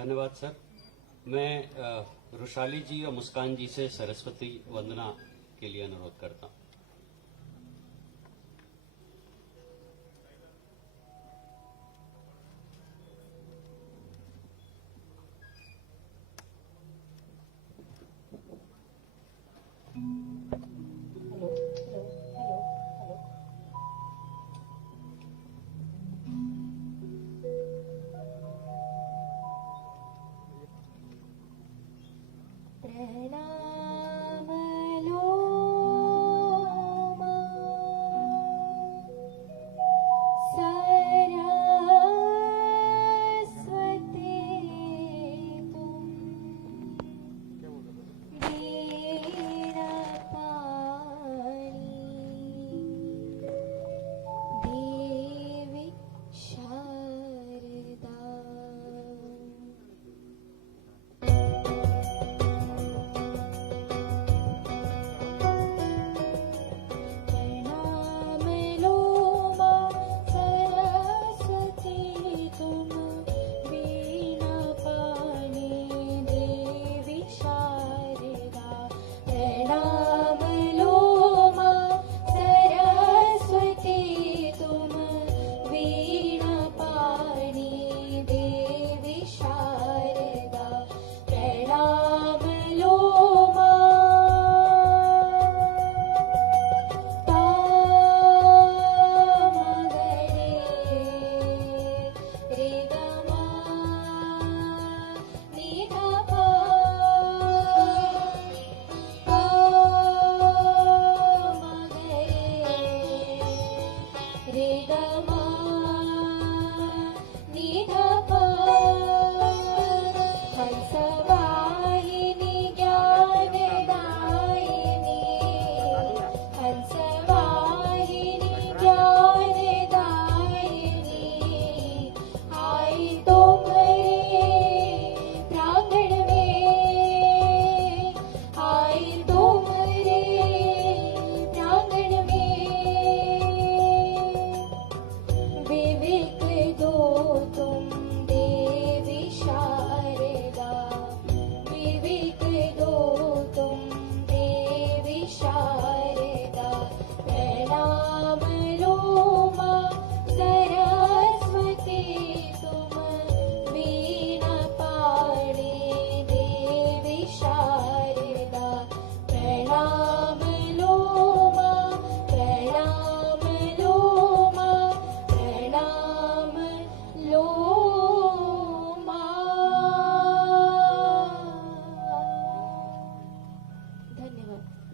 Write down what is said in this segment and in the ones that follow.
धन्यवाद सर। मैं रुशाली जी और मुस्कान जी से सरस्वती वंदना के लिए अनुरोध करता हूं।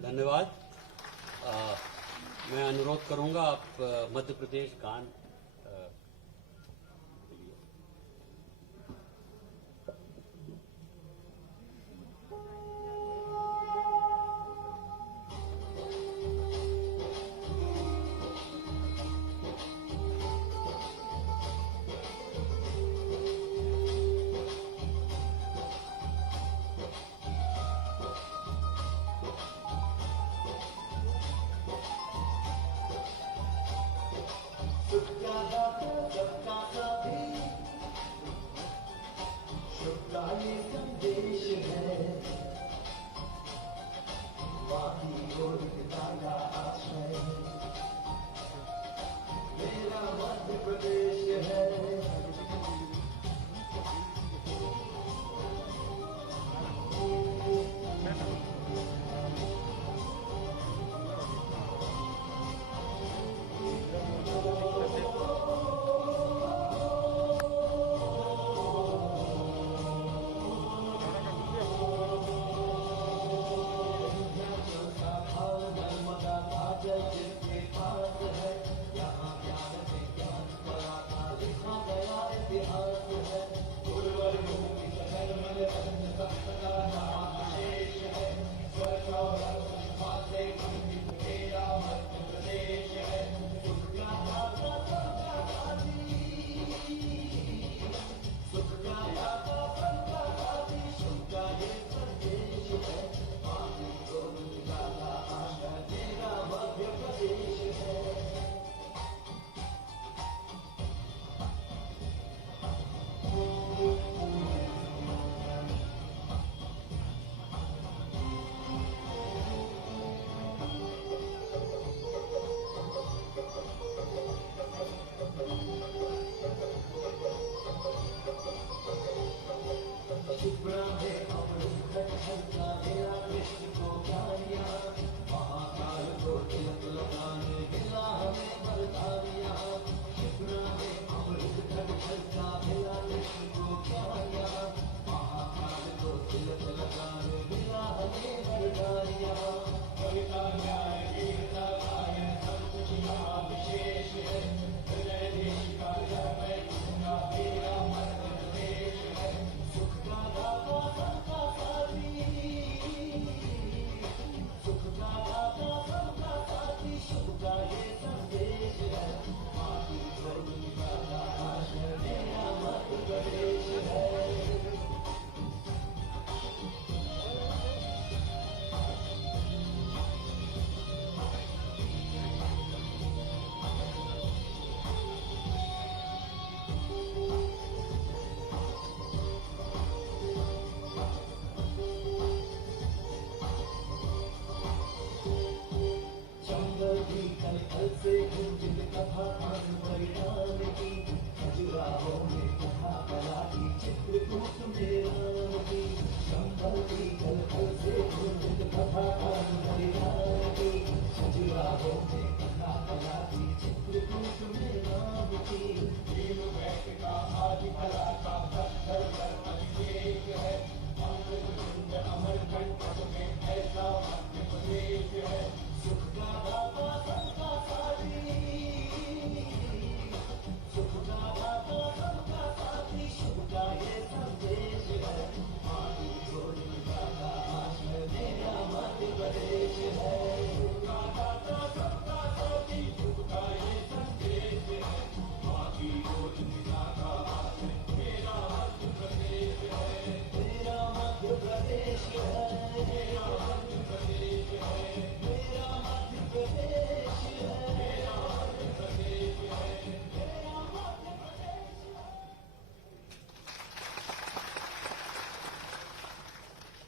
धन्यवाद। मैं अनुरोध करूंगा आप मध्य प्रदेश गान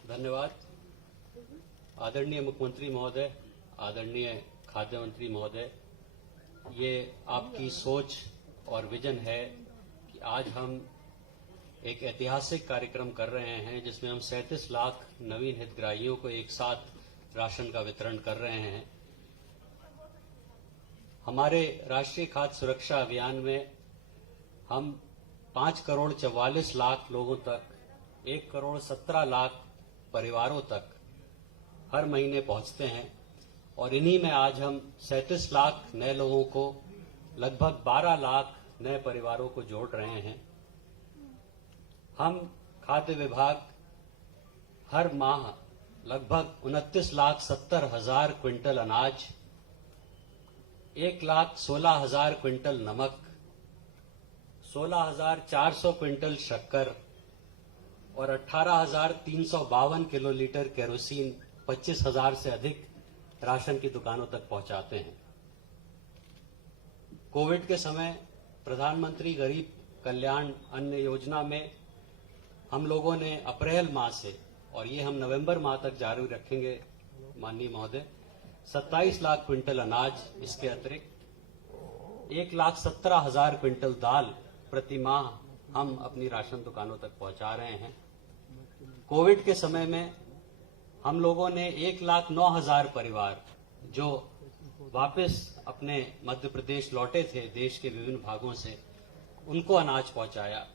धन्यवाद। आदरणीय मुख्यमंत्री महोदय, आदरणीय खाद्य मंत्री महोदय, ये आपकी सोच और विजन है कि आज हम एक ऐतिहासिक कार्यक्रम कर रहे हैं जिसमें हम 37 लाख नवीन हितग्राहियों को एक साथ राशन का वितरण कर रहे हैं। हमारे राष्ट्रीय खाद्य सुरक्षा अभियान में हम 5 करोड़ 44 लाख लोगों तक, 1 करोड़ 17 लाख परिवारों तक हर महीने पहुंचते हैं और इन्हीं में आज हम 37 लाख नए लोगों को, लगभग 12 लाख नए परिवारों को जोड़ रहे हैं। हम खाद्य विभाग हर माह लगभग 29,70,000 क्विंटल अनाज, 1,16,000 क्विंटल नमक, 16,400 क्विंटल शक्कर और 18,352 किलोलीटर केरोसिन 25,000 से अधिक राशन की दुकानों तक पहुंचाते हैं। कोविड के समय प्रधानमंत्री गरीब कल्याण अन्न योजना में हम लोगों ने अप्रैल माह से, और ये हम नवंबर माह तक जारी रखेंगे माननीय महोदय, 27 लाख क्विंटल अनाज, इसके अतिरिक्त 1,17,000 क्विंटल दाल प्रति माह हम अपनी राशन दुकानों तक पहुंचा रहे हैं। कोविड के समय में हम लोगों ने 1,09,000 परिवार जो वापस अपने मध्य प्रदेश लौटे थे देश के विभिन्न भागों से, उनको अनाज पहुंचाया।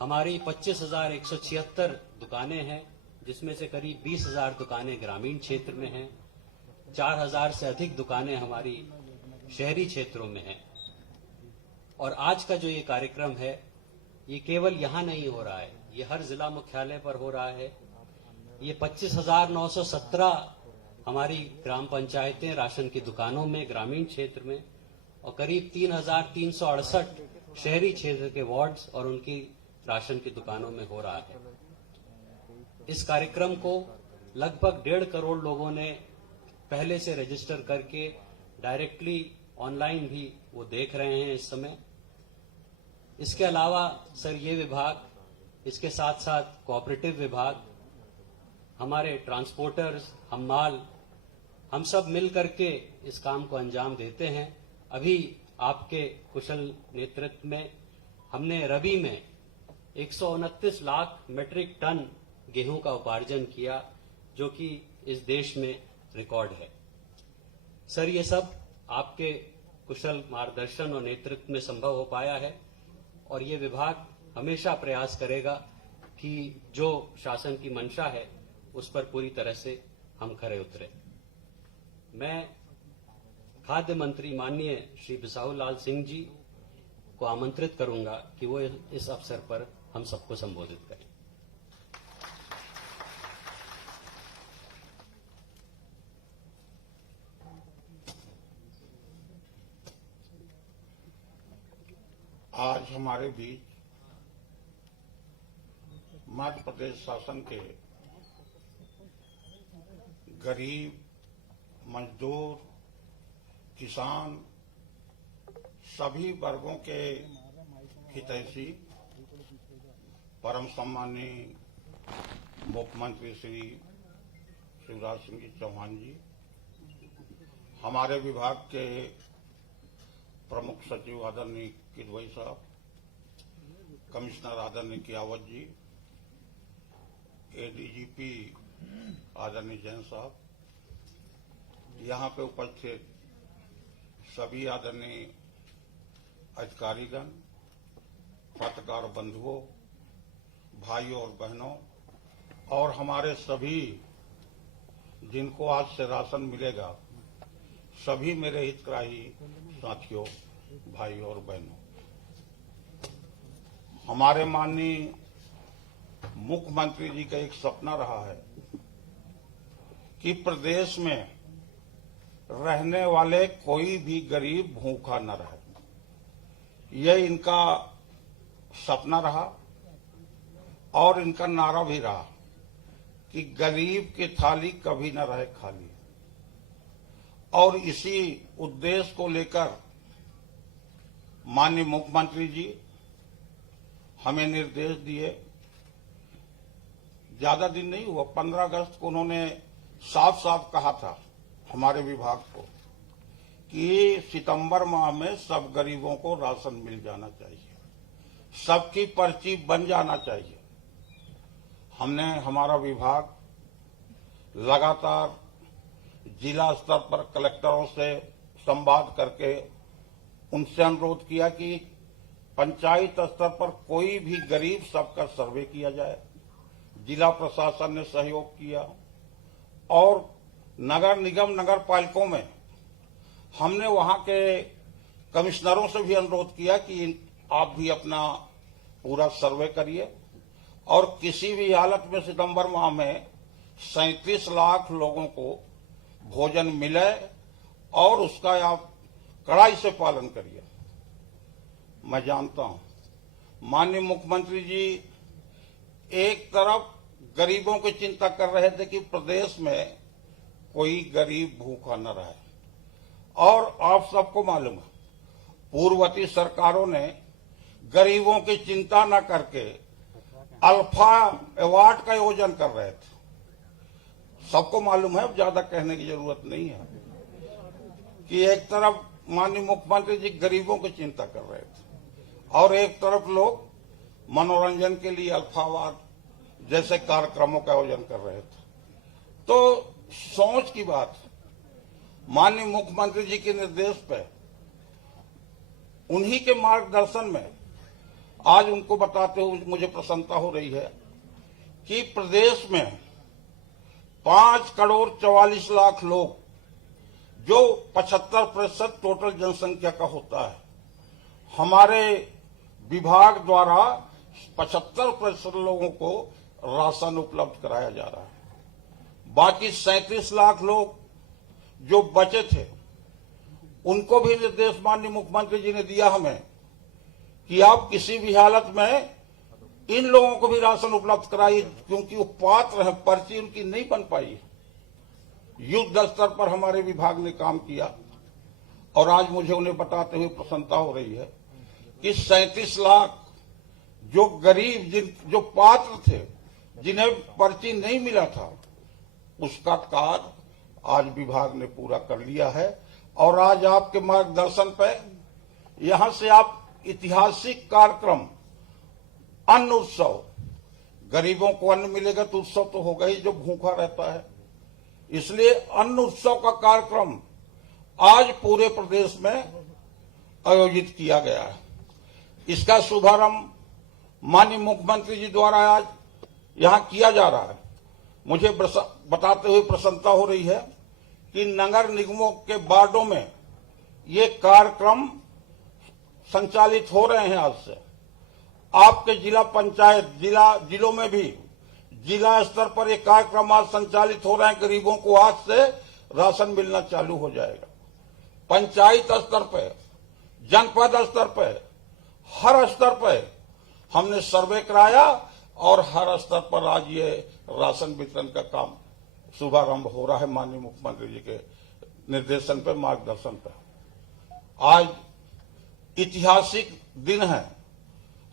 हमारी 25,176 दुकानें हैं, जिसमें से करीब 20,000 दुकानें ग्रामीण क्षेत्र में हैं, 4,000 से अधिक दुकानें हमारी शहरी क्षेत्रों में हैं। और आज का जो ये कार्यक्रम है, ये केवल यहाँ नहीं हो रहा है, ये हर जिला मुख्यालय पर हो रहा है। ये 25,917 हमारी ग्राम पंचायतें राशन की दुकानों में ग्रामीण क्षेत्र में, और करीब 3,368 शहरी क्षेत्र के वार्ड्स और उनकी राशन की दुकानों में हो रहा है। इस कार्यक्रम को लगभग 1.5 करोड़ लोगों ने पहले से रजिस्टर करके डायरेक्टली ऑनलाइन भी वो देख रहे हैं इस समय। इसके अलावा सर, ये विभाग, इसके साथ साथ कोऑपरेटिव विभाग, हमारे ट्रांसपोर्टर्स, हमाल, हम सब मिल करके इस काम को अंजाम देते हैं। अभी आपके कुशल नेतृत्व में हमने रबी में 129 लाख मीट्रिक टन गेहूं का उपार्जन किया, जो कि इस देश में रिकॉर्ड है। सर, ये सब आपके कुशल मार्गदर्शन और नेतृत्व में संभव हो पाया है, और ये विभाग हमेशा प्रयास करेगा कि जो शासन की मंशा है उस पर पूरी तरह से हम खरे उतरे। मैं खाद्य मंत्री माननीय श्री बिसाहू लाल सिंह जी को आमंत्रित करूंगा कि वो इस अवसर पर हम सबको संबोधित करें। आज हमारे बीच मध्य प्रदेश शासन के गरीब, मजदूर, किसान, सभी वर्गों के हितैषी परम सम्माननीय मुख्यमंत्री श्री शिवराज सिंह जी चौहान जी, हमारे विभाग के प्रमुख सचिव आदरणीय किदवई साहब, कमिश्नर आदरणीय कियावत जी, एडीजीपी आदरणीय जैन साहब, यहाँ पे उपस्थित सभी आदरणीय अधिकारीगण, पत्रकार बंधुओं, भाइयों और बहनों, और हमारे सभी जिनको आज से राशन मिलेगा, सभी मेरे हितग्राही साथियों, भाइयों और बहनों, हमारे माननीय मुख्यमंत्री जी का एक सपना रहा है कि प्रदेश में रहने वाले कोई भी गरीब भूखा न रहे। यह इनका सपना रहा और इनका नारा भी रहा कि गरीब की थाली कभी न रहे खाली। और इसी उद्देश्य को लेकर माननीय मुख्यमंत्री जी हमें निर्देश दिए। ज्यादा दिन नहीं हुआ, 15 अगस्त को उन्होंने साफ साफ कहा था हमारे विभाग को कि सितंबर माह में सब गरीबों को राशन मिल जाना चाहिए, सबकी पर्ची बन जाना चाहिए। हमने हमारा विभाग लगातार जिला स्तर पर कलेक्टरों से संवाद करके उनसे अनुरोध किया कि पंचायत स्तर पर कोई भी गरीब सबका सर्वे किया जाए। जिला प्रशासन ने सहयोग किया और नगर निगम नगर पालिकाओं में हमने वहां के कमिश्नरों से भी अनुरोध किया कि आप भी अपना पूरा सर्वे करिए और किसी भी हालत में सितंबर माह में 37 लाख लोगों को भोजन मिले और उसका आप कड़ाई से पालन करिए। मैं जानता हूं माननीय मुख्यमंत्री जी एक तरफ गरीबों की चिंता कर रहे थे कि प्रदेश में कोई गरीब भूखा न रहे, और आप सबको मालूम है पूर्ववर्ती सरकारों ने गरीबों की चिंता न करके अल्फा अवार्ड का आयोजन कर रहे थे। सबको मालूम है, ज्यादा कहने की जरूरत नहीं है कि एक तरफ माननीय मुख्यमंत्री जी गरीबों की चिंता कर रहे थे और एक तरफ लोग मनोरंजन के लिए अल्फा अवार्ड जैसे कार्यक्रमों का आयोजन कर रहे थे। तो सोच की बात, माननीय मुख्यमंत्री जी के निर्देश पे, उन्हीं के मार्गदर्शन में आज उनको बताते हुए मुझे प्रसन्नता हो रही है कि प्रदेश में 5,44,00,000 लोग, जो 75% टोटल जनसंख्या का होता है, हमारे विभाग द्वारा 75% लोगों को राशन उपलब्ध कराया जा रहा है। बाकी 37 लाख लोग जो बचे थे, उनको भी निर्देश माननीय मुख्यमंत्री जी ने दिया हमें कि आप किसी भी हालत में इन लोगों को भी राशन उपलब्ध कराइए, क्योंकि वो पात्र हैं, पर्ची उनकी नहीं बन पाई। युद्ध स्तर पर हमारे विभाग ने काम किया और आज मुझे उन्हें बताते हुए प्रसन्नता हो रही है कि 37 लाख जो गरीब जो पात्र थे, जिन्हें पर्ची नहीं मिला था, उसका कार्य आज विभाग ने पूरा कर लिया है। और आज आपके मार्गदर्शन पे यहां से आप ऐतिहासिक कार्यक्रम अन्न उत्सव, गरीबों को अन्न मिलेगा तो उत्सव तो होगा ही जो भूखा रहता है, इसलिए अन्न उत्सव का कार्यक्रम आज पूरे प्रदेश में आयोजित किया गया है। इसका शुभारंभ माननीय मुख्यमंत्री जी द्वारा आज यहां किया जा रहा है। मुझे बताते हुए प्रसन्नता हो रही है कि नगर निगमों के वार्डों में ये कार्यक्रम संचालित हो रहे हैं। आज से आपके जिला पंचायत जिलों में भी जिला स्तर पर ये कार्यक्रम आज संचालित हो रहे हैं। गरीबों को आज से राशन मिलना चालू हो जाएगा। पंचायत स्तर पर, जनपद स्तर पर, हर स्तर पर हमने सर्वे कराया और हर स्तर पर आज ये राशन वितरण का काम शुभारंभ हो रहा है माननीय मुख्यमंत्री जी के निर्देशन पर, मार्गदर्शन पर। आज ऐतिहासिक दिन है।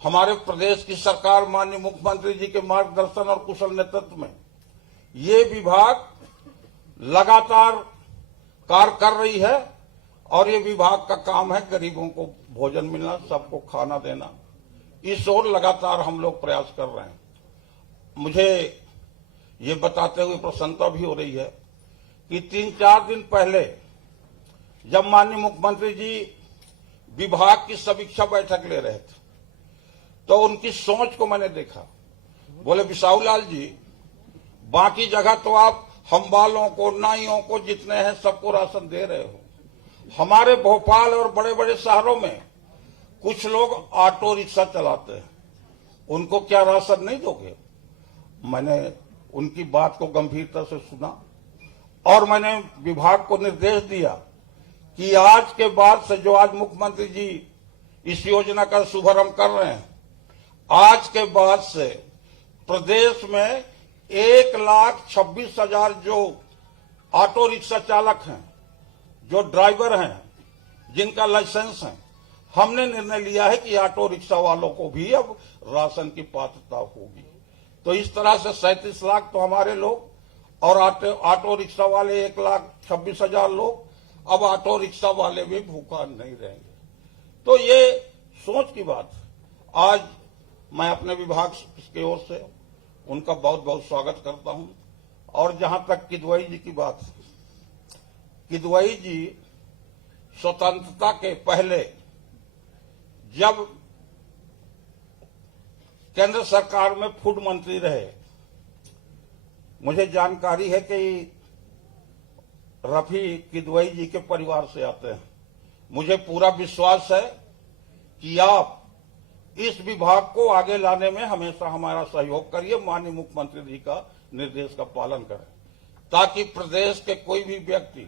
हमारे प्रदेश की सरकार माननीय मुख्यमंत्री जी के मार्गदर्शन और कुशल नेतृत्व में ये विभाग लगातार कार्य कर रही है और ये विभाग का काम है गरीबों को भोजन मिलना, सबको खाना देना। इस ओर लगातार हम लोग प्रयास कर रहे हैं। मुझे ये बताते हुए प्रसन्नता भी हो रही है कि 3-4 दिन पहले जब माननीय मुख्यमंत्री जी विभाग की समीक्षा बैठक ले रहे थे तो उनकी सोच को मैंने देखा। बोले बिसाहू लाल जी, बाकी जगह तो आप हम वालों को, नाइयों को, जितने हैं सबको राशन दे रहे हो, हमारे भोपाल और बड़े बड़े शहरों में कुछ लोग ऑटो रिक्शा चलाते हैं, उनको क्या राशन नहीं दोगे? मैंने उनकी बात को गंभीरता से सुना और मैंने विभाग को निर्देश दिया कि आज के बाद से, जो आज मुख्यमंत्री जी इस योजना का शुभारंभ कर रहे हैं, आज के बाद से प्रदेश में 1,26,000 जो ऑटो रिक्शा चालक हैं, जो ड्राइवर हैं, जिनका लाइसेंस है, हमने निर्णय लिया है कि ऑटो रिक्शा वालों को भी अब राशन की पात्रता होगी। तो इस तरह से 37 लाख तो हमारे लोग और ऑटो रिक्शा वाले 1,26,000 लोग, अब ऑटो रिक्शा वाले भी भूखा नहीं रहेंगे। तो ये सोच की बात। आज मैं अपने विभाग की ओर से उनका बहुत बहुत स्वागत करता हूं। और जहां तक किदवई जी की बात, किदवई जी स्वतंत्रता के पहले जब केंद्र सरकार में फूड मंत्री रहे, मुझे जानकारी है कि रफी किदवई जी के परिवार से आते हैं। मुझे पूरा विश्वास है कि आप इस विभाग को आगे लाने में हमेशा हमारा सहयोग करिए, माननीय मुख्यमंत्री जी का निर्देश का पालन करें, ताकि प्रदेश के कोई भी व्यक्ति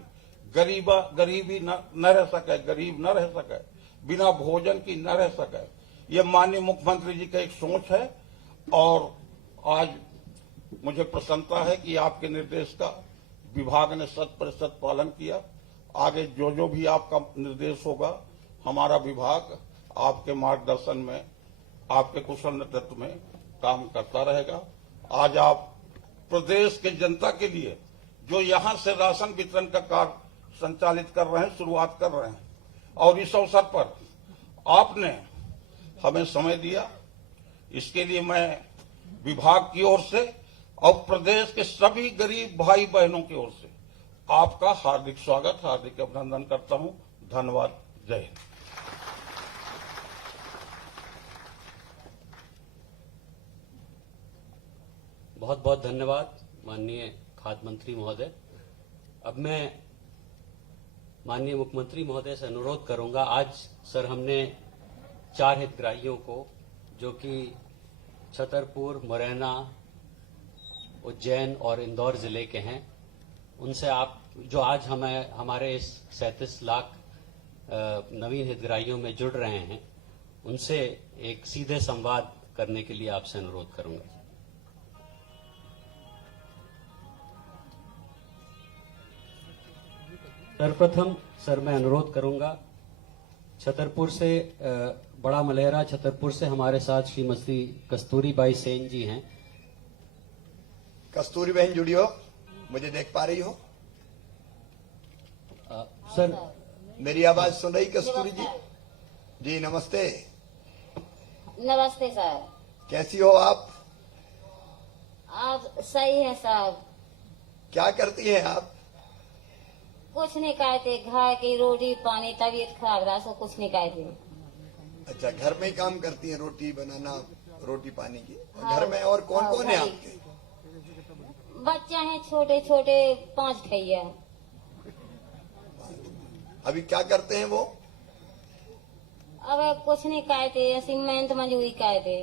गरीबी न रह सके, गरीब न रह सके, बिना भोजन की न रह सके। ये माननीय मुख्यमंत्री जी का एक सोच है और आज मुझे प्रसन्नता है कि आपके निर्देश का विभाग ने 100% पालन किया। आगे जो जो भी आपका निर्देश होगा, हमारा विभाग आपके मार्गदर्शन में, आपके कुशल नेतृत्व में काम करता रहेगा। आज आप प्रदेश के जनता के लिए जो यहां से राशन वितरण का कार्य संचालित कर रहे हैं, शुरुआत कर रहे हैं, और इस अवसर पर आपने हमें समय दिया, इसके लिए मैं विभाग की ओर से और प्रदेश के सभी गरीब भाई बहनों की ओर से आपका हार्दिक स्वागत, हार्दिक अभिनंदन करता हूं। धन्यवाद। जय हिंद। बहुत बहुत धन्यवाद माननीय खाद्य मंत्री महोदय। अब मैं माननीय मुख्यमंत्री महोदय से अनुरोध करूंगा, आज सर हमने 4 हितग्राहियों को, जो कि छतरपुर, मुरैना, उज्जैन और इंदौर जिले के हैं, उनसे आप जो आज हमारे इस 37 लाख नवीन हितग्राहियों में जुड़ रहे हैं, उनसे एक सीधे संवाद करने के लिए आपसे अनुरोध करूंगा। सर्वप्रथम सर मैं अनुरोध करूंगा, छतरपुर से बड़ा मलेरा छतरपुर से हमारे साथ श्रीमती कस्तूरी बाई सेन जी हैं। कस्तूरी बहन जुड़ी हो, मुझे देख पा रही हो? सर मेरी आवाज सुन रही कस्तूरी जी? जी नमस्ते। नमस्ते सर। कैसी हो आप? आप सही है साहब। क्या करती हैं आप? कुछ नहीं कहते, घर की रोटी पानी, तबीयत खराब रहा सो कुछ नहीं कहते। अच्छा, घर में ही काम करती हैं, रोटी बनाना, रोटी पानी की। हाँ, घर में और कौन हाँ, कौन है वही। आपके? बच्चे हैं छोटे छोटे, 5 ठैया। अभी क्या करते हैं वो? अब कुछ नहीं कहते, सीमेंट मजदूरी कहते।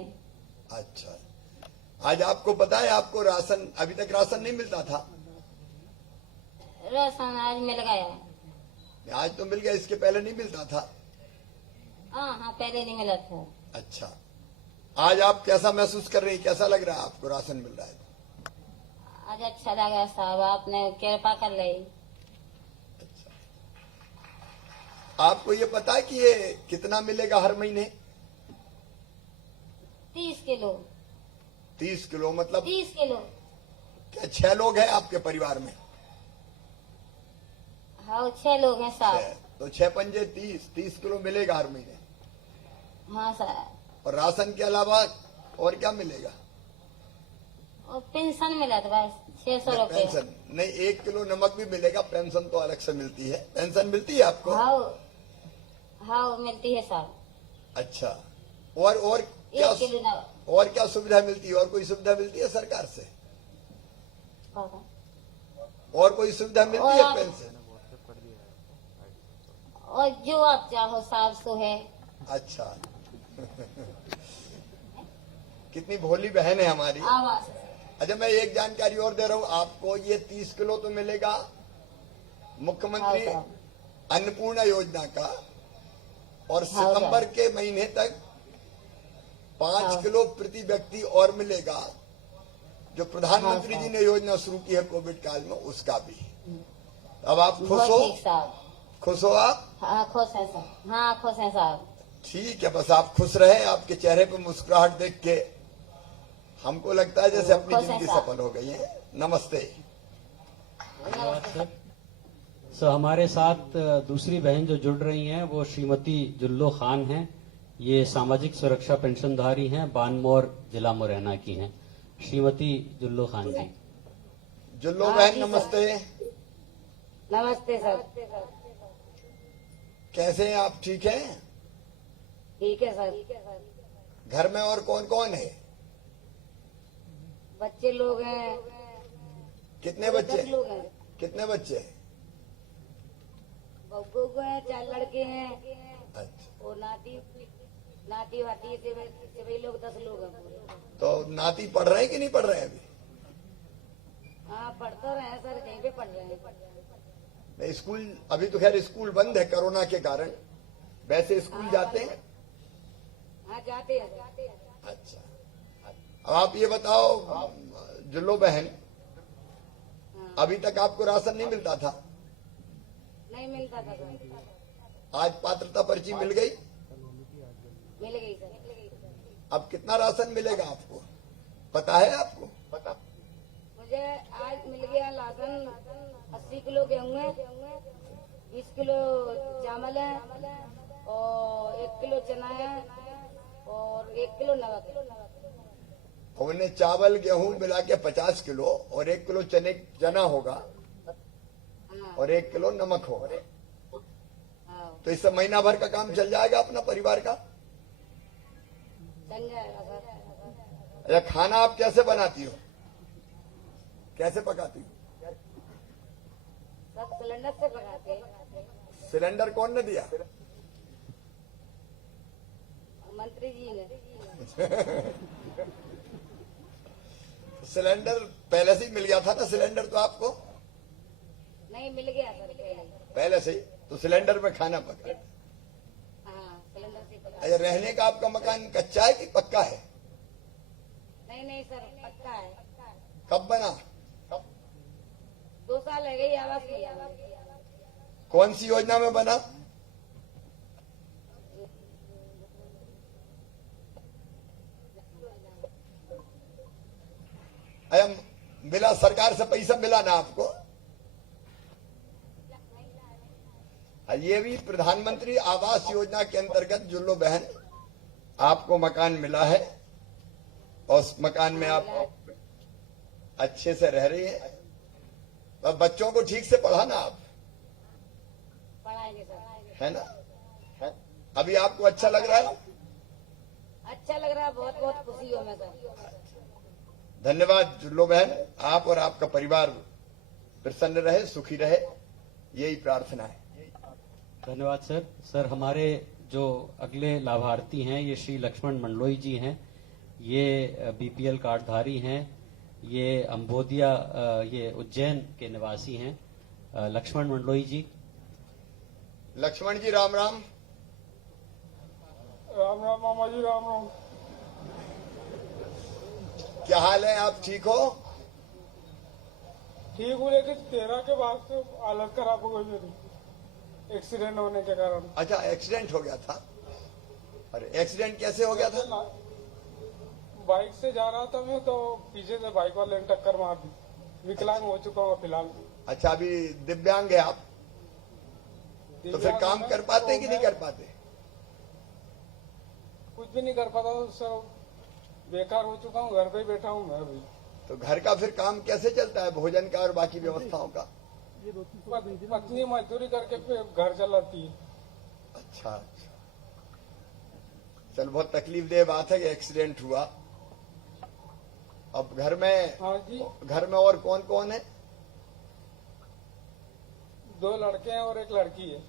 अच्छा, आज आपको पता है आपको राशन, अभी तक राशन नहीं मिलता था? राशन आज मिल गया। आज तो मिल गया, इसके पहले नहीं मिलता था? हाँ, पहले नहीं मिला था। अच्छा, आज आप कैसा महसूस कर रही हैं? कैसा लग रहा है आपको राशन मिल रहा है? आज अच्छा लगा साहब, आपने कृपा कर ली। आपको ये पता है कि ये कितना मिलेगा हर महीने? 30 किलो। 30 किलो मतलब 30 किलो। क्या 6 लोग हैं आपके परिवार में? हाँ 6 लोग हैं साहब। तो 6 पंजे 30 किलो मिलेगा हर महीने। हाँ साहब। और राशन के अलावा और क्या मिलेगा? और पेंशन मिला था बस 600 रुपये। पेंशन नहीं, 1 किलो नमक भी मिलेगा, पेंशन तो अलग से मिलती है। पेंशन मिलती है आपको? हाँ हाँ मिलती है साहब। अच्छा, और क्या 1 किलो ना। और क्या सुविधा मिलती है? और कोई सुविधा मिलती है सरकार से? और कोई सुविधा मिलती और है आप- पेंशन? और जो आप चाहो साहब सो है। अच्छा कितनी भोली बहन है हमारी। आवास। अच्छा, मैं एक जानकारी और दे रहा हूँ आपको, ये 30 किलो तो मिलेगा मुख्यमंत्री हाँ, अन्नपूर्णा योजना का, और हाँ, सितंबर के महीने तक 5 हाँ। किलो प्रति व्यक्ति और मिलेगा, जो प्रधानमंत्री हाँ, जी ने योजना शुरू की है कोविड काल में, उसका भी। अब आप खुश बहुत हो? ठीक साहब। खुश हो आप? हाँ खुश है साहब। हाँ खुश है साहब। ठीक है, बस आप खुश रहे। आपके चेहरे पे मुस्कुराहट देख के हमको लगता है जैसे अपनी खुश है जिंदगी साहब। सफल हो गई है। नमस्ते। धन्यवाद सर। सर हमारे साथ दूसरी बहन जो जुड़ रही हैं वो श्रीमती जुल्लो खान हैं। ये सामाजिक सुरक्षा पेंशनधारी हैं, बानमौर जिला मुरैना की हैं। श्रीमती जुल्लो खान जी। जुल्लो हाँ, बहन जी, सर। नमस्ते। नमस्ते सर। कैसे हैं आप? ठीक हैं? ठीक है सर। घर में और कौन कौन है? बच्चे लोग हैं। कितने बच्चे? 10 लोग हैं। कितने बच्चे? बब्बू को हैं, 4 लड़के हैं अच्छा, और नाती वाती से वही लोग 10 लोग हैं। तो नाती पढ़ रहे हैं कि नहीं पढ़ रहे हैं अभी? हाँ पढ़ तो रहे हैं सर, कहीं पे पढ़ रहे हैं। नहीं, स्कूल अभी तो खैर स्कूल बंद है कोरोना के कारण, वैसे स्कूल जाते हैं? हाँ जाते हैं। अच्छा, अब आप ये बताओ जुल्लो बहन, अभी तक आपको राशन नहीं मिलता था? नहीं मिलता था सर। आज पात्रता पर्ची मिल गई? मिल गई सर। अब कितना राशन मिलेगा आपको पता है? आपको पता? मुझे आज मिल गया राशन। 80 किलो गेहूँ है, 20 किलो चावल है और 1 किलो चना है और 1 किलो नमक है। उन्हें चावल गेहूं मिला के 50 किलो और 1 किलो चना होगा हाँ और 1 किलो नमक होगा। हाँ तो इससे महीना भर का काम चल जाएगा अपना परिवार का? चल जाएगा सर। अच्छा, खाना आप कैसे बनाती हो? कैसे पकाती हो? सब सिलेंडर से पकाते हैं। सिलेंडर कौन ने दिया? मंत्री जी ने। सिलेंडर पहले से ही मिल गया था ना सिलेंडर तो आपको? नहीं मिल गया सर पहले से ही तो सिलेंडर में खाना पका। हाँ सिलेंडर से पका। अच्छा, रहने का आपका मकान कच्चा है कि पक्का है? नहीं सर पक्का है। कब बना? 2 साल है गई आवास में। कौन सी योजना में बना? अच्छा, मिला सरकार से पैसा मिला ना आपको? ये भी प्रधानमंत्री आवास योजना के अंतर्गत जुल्लो बहन आपको मकान मिला है और उस मकान में आप अच्छे से रह रही हैं। और बच्चों को ठीक से पढ़ाना आप, पढ़ाएंगे सर। है ना? है? अभी आपको अच्छा लग रहा है? अच्छा लग रहा है, बहुत बहुत खुशी हो मैं सर। धन्यवाद जुल्लो बहन, आप और आपका परिवार प्रसन्न रहे, सुखी रहे, यही प्रार्थना है। धन्यवाद सर। सर हमारे जो अगले लाभार्थी हैं ये श्री लक्ष्मण मंडलोई जी हैं। ये बीपीएल कार्डधारी हैं। ये अम्बोदिया ये उज्जैन के निवासी हैं। लक्ष्मण मंडलोई जी। लक्ष्मण जी राम राम। राम राम मामा जी, राम राम। क्या हाल है? आप ठीक हो? ठीक हूँ, लेकिन 13 के बाद से हालत खराब हो गई मेरी, एक्सीडेंट होने के कारण। अच्छा, एक्सीडेंट हो गया था? अरे एक्सीडेंट कैसे हो गया था? बाइक से जा रहा था मैं, तो पीछे से बाइक वाले ने टक्कर मार दी। विकलांग हो चुका हूँ फिलहाल। अच्छा, अभी दिव्यांग है आप? तो फिर काम कर पाते हैं कि नहीं कर पाते? कुछ भी नहीं कर पाता हूँ सर, बेकार हो चुका हूँ, घर पे ही बैठा हूँ मैं अभी। तो घर का फिर काम कैसे चलता है, भोजन का और बाकी व्यवस्थाओं का? पत्नी मजदूरी करके फिर घर चलाती है। अच्छा अच्छा, चल बहुत तकलीफदेह बात है कि एक्सीडेंट हुआ। अब घर में, हाँ जी, घर में और कौन कौन है? 2 लड़के हैं और 1 लड़की है।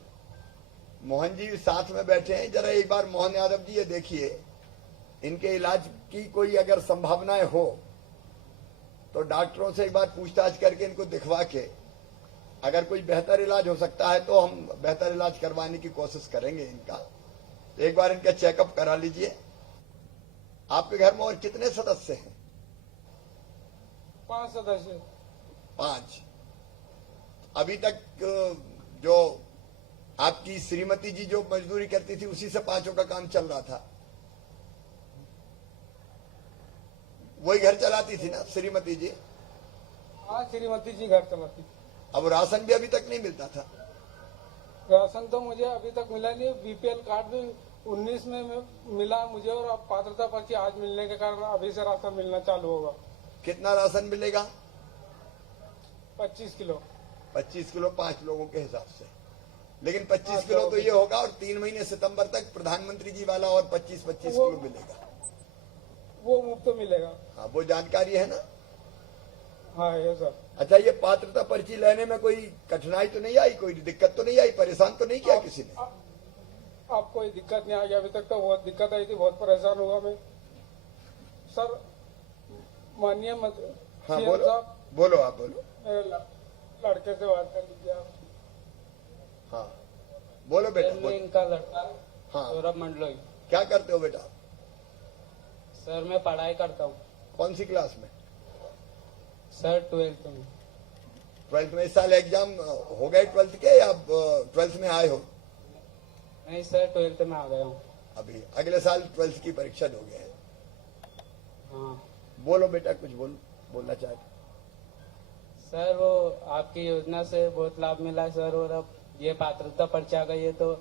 मोहन जी साथ में बैठे हैं, जरा एक बार मोहन यादव जी ये देखिए, इनके इलाज की कोई अगर संभावनाएं हो तो डॉक्टरों से एक बार पूछताछ करके इनको दिखवा के अगर कोई बेहतर इलाज हो सकता है तो हम बेहतर इलाज करवाने की कोशिश करेंगे इनका। तो एक बार इनका चेकअप करा लीजिए। आपके घर में और कितने सदस्य हैं? 5 सदस्य। 5। अभी तक जो आपकी श्रीमती जी जो मजदूरी करती थी उसी से 5 का काम चल रहा था, वही घर चलाती थी ना श्रीमती जी? हाँ, श्रीमती जी घर चलाती। अब राशन भी अभी तक नहीं मिलता था? राशन तो मुझे अभी तक मिला नहीं। बीपीएल कार्ड भी 19 में मिला मुझे, और अब पात्रता पर्ची आज मिलने के कारण अभी से राशन मिलना चालू होगा। कितना राशन मिलेगा? 25 किलो। 25 किलो 5 लोगों के हिसाब से। लेकिन 25 किलो तो ये होगा और 3 महीने सितंबर तक प्रधानमंत्री जी वाला और 25-25 किलो मिलेगा। वो मुफ्त तो मिलेगा। हाँ, वो जानकारी है ना? हाँ है सर। अच्छा, ये पात्रता पर्ची लेने में कोई कठिनाई तो नहीं आई, कोई दिक्कत तो नहीं आई, परेशान तो नहीं किया किसी ने? अब कोई दिक्कत नहीं आई। अभी तक तो बहुत दिक्कत आई थी, बहुत परेशान हुआ मैं सर। माननीय हाँ CM बोलो, साहब, बोलो आप बोलो। मेरे लड़के से बात कर लीजिए आप। हाँ बोलो बेटा मैं बोलो। इनका लड़का हाँ, सौरभ मंडलोई। क्या करते हो बेटा? सर मैं पढ़ाई करता हूँ कौन सी क्लास में? सर 12th में। 12th में? इस साल एग्जाम हो गए 12th के या 12th में आए हो? नहीं सर 12th में आ गया हूँ। अभी अगले साल 12th की परीक्षा दोगे? हाँ बोलो बेटा, कुछ बोलना चाहते? सर, वो आपकी योजना से बहुत लाभ मिला है सर, और अब ये पात्रता पर्ची आ गई है तो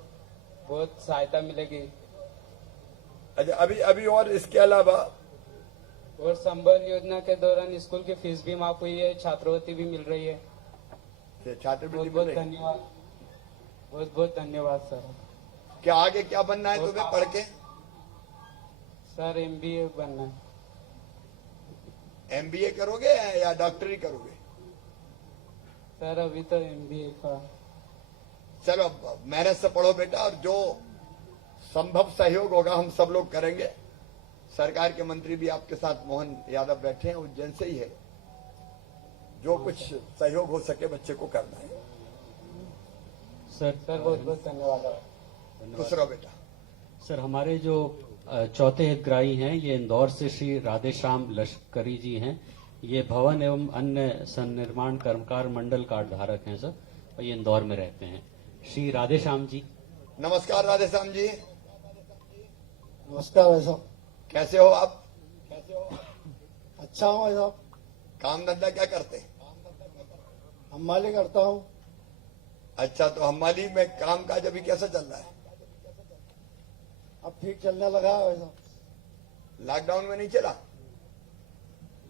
बहुत सहायता मिलेगी। अच्छा, अभी और इसके अलावा? और संबल योजना के दौरान स्कूल की फीस भी माफ हुई है, छात्रवृत्ति भी मिल रही है। छात्रवृत्ति बहुत मिल बहुत रही है? धन्यवाद, बहुत बहुत धन्यवाद सर। क्या आगे क्या बनना है तुम्हें पढ़ के? सर MBA बनना है। MBA करोगे या डॉक्टरी करोगे? सर अभी तो MBA का। चलो अब मेहनत से पढ़ो बेटा, और जो संभव सहयोग होगा हम सब लोग करेंगे। सरकार के मंत्री भी आपके साथ मोहन यादव बैठे हैं, उज्जैन से ही है। जो कुछ सहयोग हो सके बच्चे को करना है। सर बहुत बहुत धन्यवाद। खुश रहो बेटा। सर, हमारे जो चौथे हितग्राही हैं ये इंदौर से श्री राधेश्याम लश्करी जी हैं। ये भवन एवं अन्य सन्निर्माण कर्मकार मंडल कार्ड धारक हैं सर, और ये इंदौर में रहते हैं। श्री राधेश्याम जी। नमस्कार राधेश्याम जी, नमस्कार भाई साहब। कैसे हो आप? अच्छा हूँ भाई साहब। काम धंधा क्या करते हैं? हमाली करता हूँ। अच्छा, तो हमाली में काम काज अभी कैसा चल रहा है? अब ठीक चलने लगा है भाई साहब। लॉकडाउन में नहीं चला?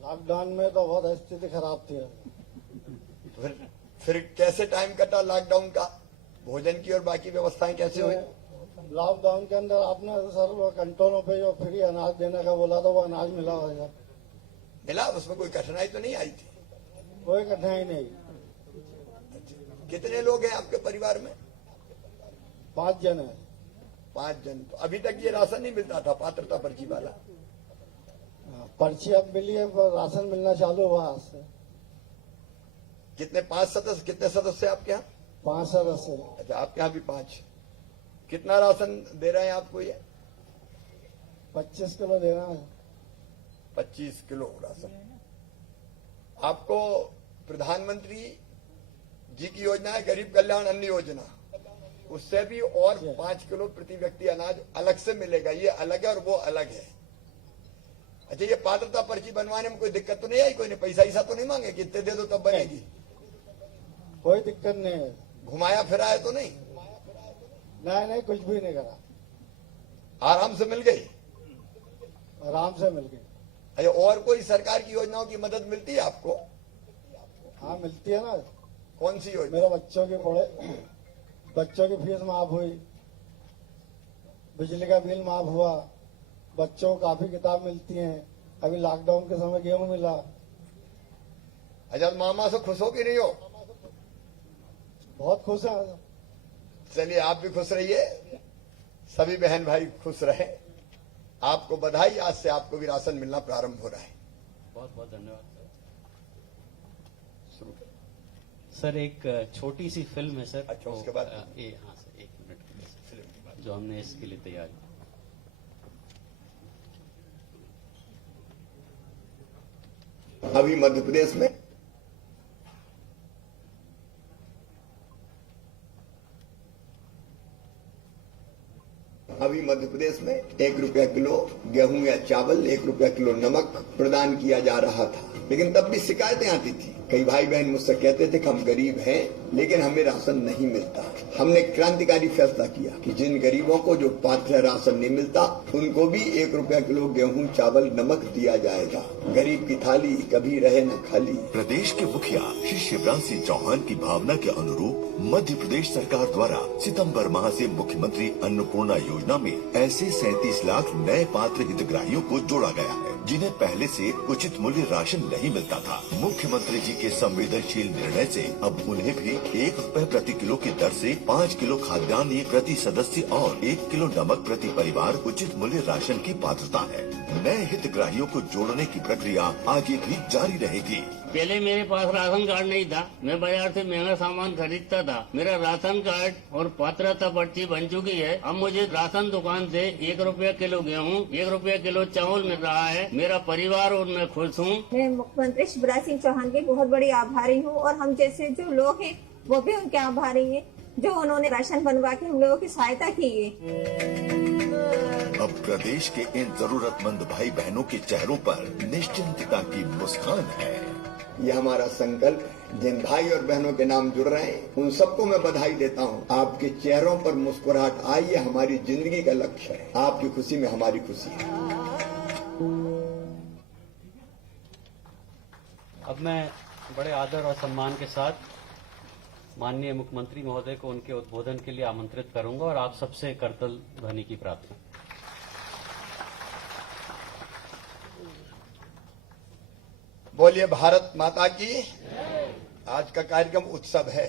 लॉकडाउन में तो बहुत स्थिति खराब थी। फिर कैसे टाइम कटा लॉकडाउन का? भोजन की और बाकी व्यवस्थाएं कैसे हुई? लॉकडाउन के अंदर आपने सर वो कंट्रोलों पे जो फ्री अनाज देने का बोला था वो अनाज मिला भाई साहब। मिला? उसमें कोई कठिनाई तो नहीं आई थी? कोई कठिनाई नहीं। कितने लोग हैं आपके परिवार में? 5 जन है। 5 जन। तो अभी तक ये राशन नहीं मिलता था पात्रता पर्ची वाला? पर्ची अब मिली है, पर राशन मिलना चालू हुआ आज से। कितने? 5 सदस्य? कितने सदस्य आपके यहाँ? 5 सदस्य। अच्छा, आपके यहाँ भी 5। कितना राशन दे रहे हैं आपको ये? 25 किलो देना है। 25 किलो राशन। आपको प्रधानमंत्री जी की योजना है गरीब कल्याण अन्न योजना, उससे भी और 5 किलो प्रति व्यक्ति अनाज अलग से मिलेगा। ये अलग है और वो अलग है। अच्छा, ये पात्रता पर्ची बनवाने में कोई दिक्कत तो नहीं आई? कोई ने पैसा ईसा तो नहीं मांगे कि इतने दे दो तब बनेगी? कोई दिक्कत नहीं है। घुमाया फिराया तो नहीं? नहीं कुछ भी नहीं करा, आराम से मिल गई? आराम से मिल गई। अरे और कोई सरकार की योजनाओं की मदद मिलती है आपको? हाँ मिलती है ना। कौन सी योजना? मेरे बच्चों की फीस माफ हुई, बिजली का बिल माफ हुआ, बच्चों को काफी किताब मिलती हैं, अभी लॉकडाउन के समय गेहूं मिला। आजाद मामा से खुश हो कि नहीं हो? बहुत खुश है। चलिए आप भी खुश रहिए, सभी बहन भाई खुश रहे। आपको बधाई, आज से आपको भी राशन मिलना प्रारंभ हो रहा है। बहुत बहुत धन्यवाद सर। एक छोटी सी फिल्म है सर। अच्छा, उसके बाद? हाँ सर, 1 मिनट की जो हमने इसके लिए तैयार की। अभी मध्य प्रदेश में में 1 रुपया किलो गेहूं या चावल, 1 रुपया किलो नमक प्रदान किया जा रहा था, लेकिन तब भी शिकायतें आती थी। कई भाई बहन मुझसे कहते थे कि हम गरीब हैं लेकिन हमें राशन नहीं मिलता। हमने क्रांतिकारी फैसला किया कि जिन गरीबों को जो पात्र राशन नहीं मिलता उनको भी 1 रुपया किलो गेहूं चावल नमक दिया जाएगा। गरीब की थाली कभी रहे न खाली। प्रदेश के मुखिया श्री शिवराज सिंह चौहान की भावना के अनुरूप मध्य प्रदेश सरकार द्वारा सितंबर माह से मुख्यमंत्री अन्नपूर्णा योजना में ऐसे 37 लाख नए पात्र हितग्राहियों को जोड़ा गया है जिन्हें पहले से उचित मूल्य राशन नहीं मिलता था। मुख्यमंत्री जी के संवेदनशील निर्णय से अब उन्हें भी 1 रुपए प्रति किलो की दर से 5 किलो खाद्यान्न प्रति सदस्य और 1 किलो नमक प्रति परिवार उचित मूल्य राशन की पात्रता है। नए हितग्राहियों को जोड़ने की प्रक्रिया आगे भी जारी रहेगी। पहले मेरे पास राशन कार्ड नहीं था, मैं बाजार से महंगा सामान खरीदता था। मेरा राशन कार्ड और पात्रता पर्ची बन चुकी है। अब मुझे राशन दुकान से 1 रुपया किलो गेहूं, 1 रुपया किलो चावल मिल रहा है। मेरा परिवार और मैं खुश हूँ। मैं मुख्यमंत्री शिवराज सिंह चौहान की बहुत बड़ी आभारी हूँ और हम जैसे जो लोग हैं वो भी उनके आभारी हैं जो उन्होंने राशन बनवा के हम लोगों की सहायता की है। अब प्रदेश के इन जरूरतमंद भाई बहनों के चेहरों पर निश्चिंतता की मुस्कान है। ये हमारा संकल्प है। जिन भाई और बहनों के नाम जुड़ रहे हैं उन सबको मैं बधाई देता हूँ। आपके चेहरों पर मुस्कुराहट आई, ये हमारी जिंदगी का लक्ष्य है। आपकी खुशी में हमारी खुशी है। अब मैं बड़े आदर और सम्मान के साथ माननीय मुख्यमंत्री महोदय को उनके उद्बोधन के लिए आमंत्रित करूंगा और आप सबसे करतल ध्वनि की प्रार्थना। बोलिए भारत माता की। आज का कार्यक्रम उत्सव है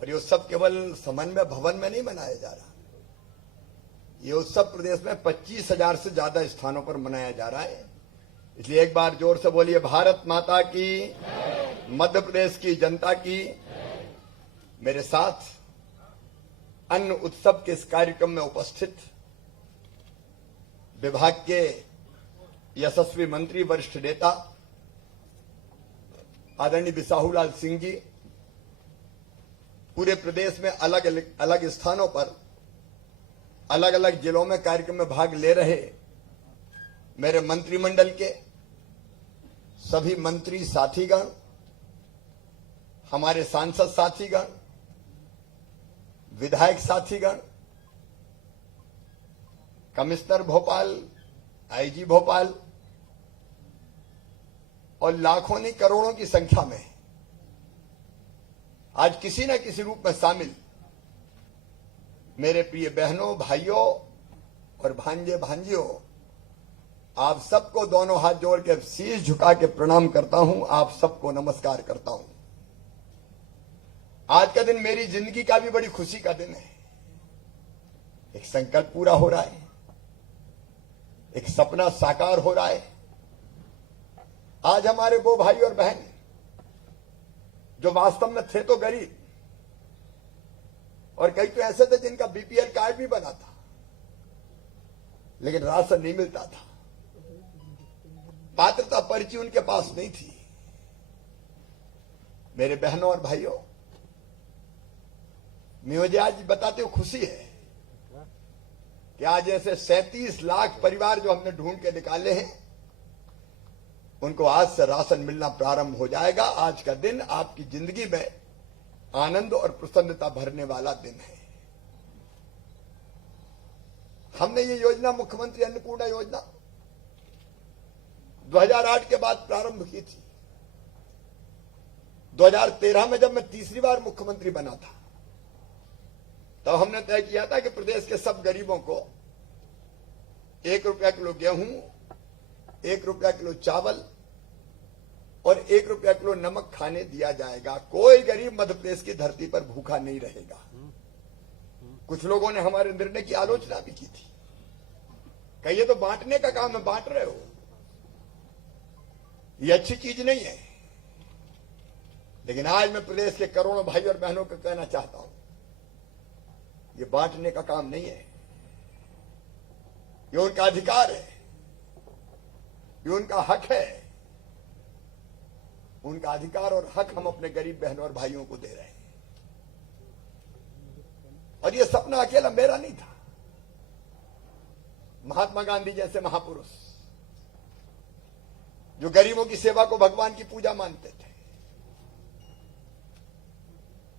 और ये उत्सव केवल समन्वय भवन में नहीं मनाया जा रहा। ये उत्सव प्रदेश में 25,000 से ज्यादा स्थानों पर मनाया जा रहा है। इसलिए एक बार जोर से बोलिए भारत माता की, मध्य प्रदेश की जनता की। मेरे साथ अन्न उत्सव के इस कार्यक्रम में उपस्थित विभाग के यशस्वी मंत्री, वरिष्ठ नेता आदरणीय बिसाहूलाल सिंह जी, पूरे प्रदेश में अलग अलग स्थानों पर अलग अलग जिलों में कार्यक्रम में भाग ले रहे मेरे मंत्रिमंडल के सभी मंत्री साथीगण, हमारे सांसद साथीगण, विधायक साथीगण, कमिश्नर भोपाल, आईजी भोपाल और लाखों नहीं करोड़ों की संख्या में आज किसी न किसी रूप में शामिल मेरे प्रिय बहनों, भाइयों और भांजे भांजियों, आप सबको दोनों हाथ जोड़ के शीश झुका के प्रणाम करता हूं। आप सबको नमस्कार करता हूं। आज का दिन मेरी जिंदगी का भी बड़ी खुशी का दिन है। एक संकल्प पूरा हो रहा है, एक सपना साकार हो रहा है। आज हमारे वो भाई और बहन जो वास्तव में थे तो गरीब और कई तो ऐसे थे जिनका बीपीएल कार्ड भी बना था लेकिन राशन नहीं मिलता था, पात्रता पर्ची उनके पास नहीं थी। मेरे बहनों और भाइयों, मुझे आज बताते हो खुशी है कि आज ऐसे 37 लाख परिवार जो हमने ढूंढ के निकाले हैं उनको आज से राशन मिलना प्रारंभ हो जाएगा। आज का दिन आपकी जिंदगी में आनंद और प्रसन्नता भरने वाला दिन है। हमने ये योजना मुख्यमंत्री अन्नपूर्णा योजना 2008 के बाद प्रारंभ की थी। 2013 में जब मैं तीसरी बार मुख्यमंत्री बना था, तब हमने तय किया था कि प्रदेश के सब गरीबों को 1 रुपया किलो गेहूं, 1 रुपया किलो चावल और 1 रुपया किलो नमक खाने दिया जाएगा। कोई गरीब मध्य प्रदेश की धरती पर भूखा नहीं रहेगा। कुछ लोगों ने हमारे निर्णय की आलोचना भी की थी, कहिए तो बांटने का काम है, बांट रहे हो, ये अच्छी चीज नहीं है। लेकिन आज मैं प्रदेश के करोड़ों भाई और बहनों को कहना चाहता हूं, ये बांटने का काम नहीं है, ये उनका अधिकार है, ये उनका हक है। उनका अधिकार और हक हम अपने गरीब बहनों और भाइयों को दे रहे हैं। और ये सपना अकेला मेरा नहीं था। महात्मा गांधी जैसे महापुरुष जो गरीबों की सेवा को भगवान की पूजा मानते थे,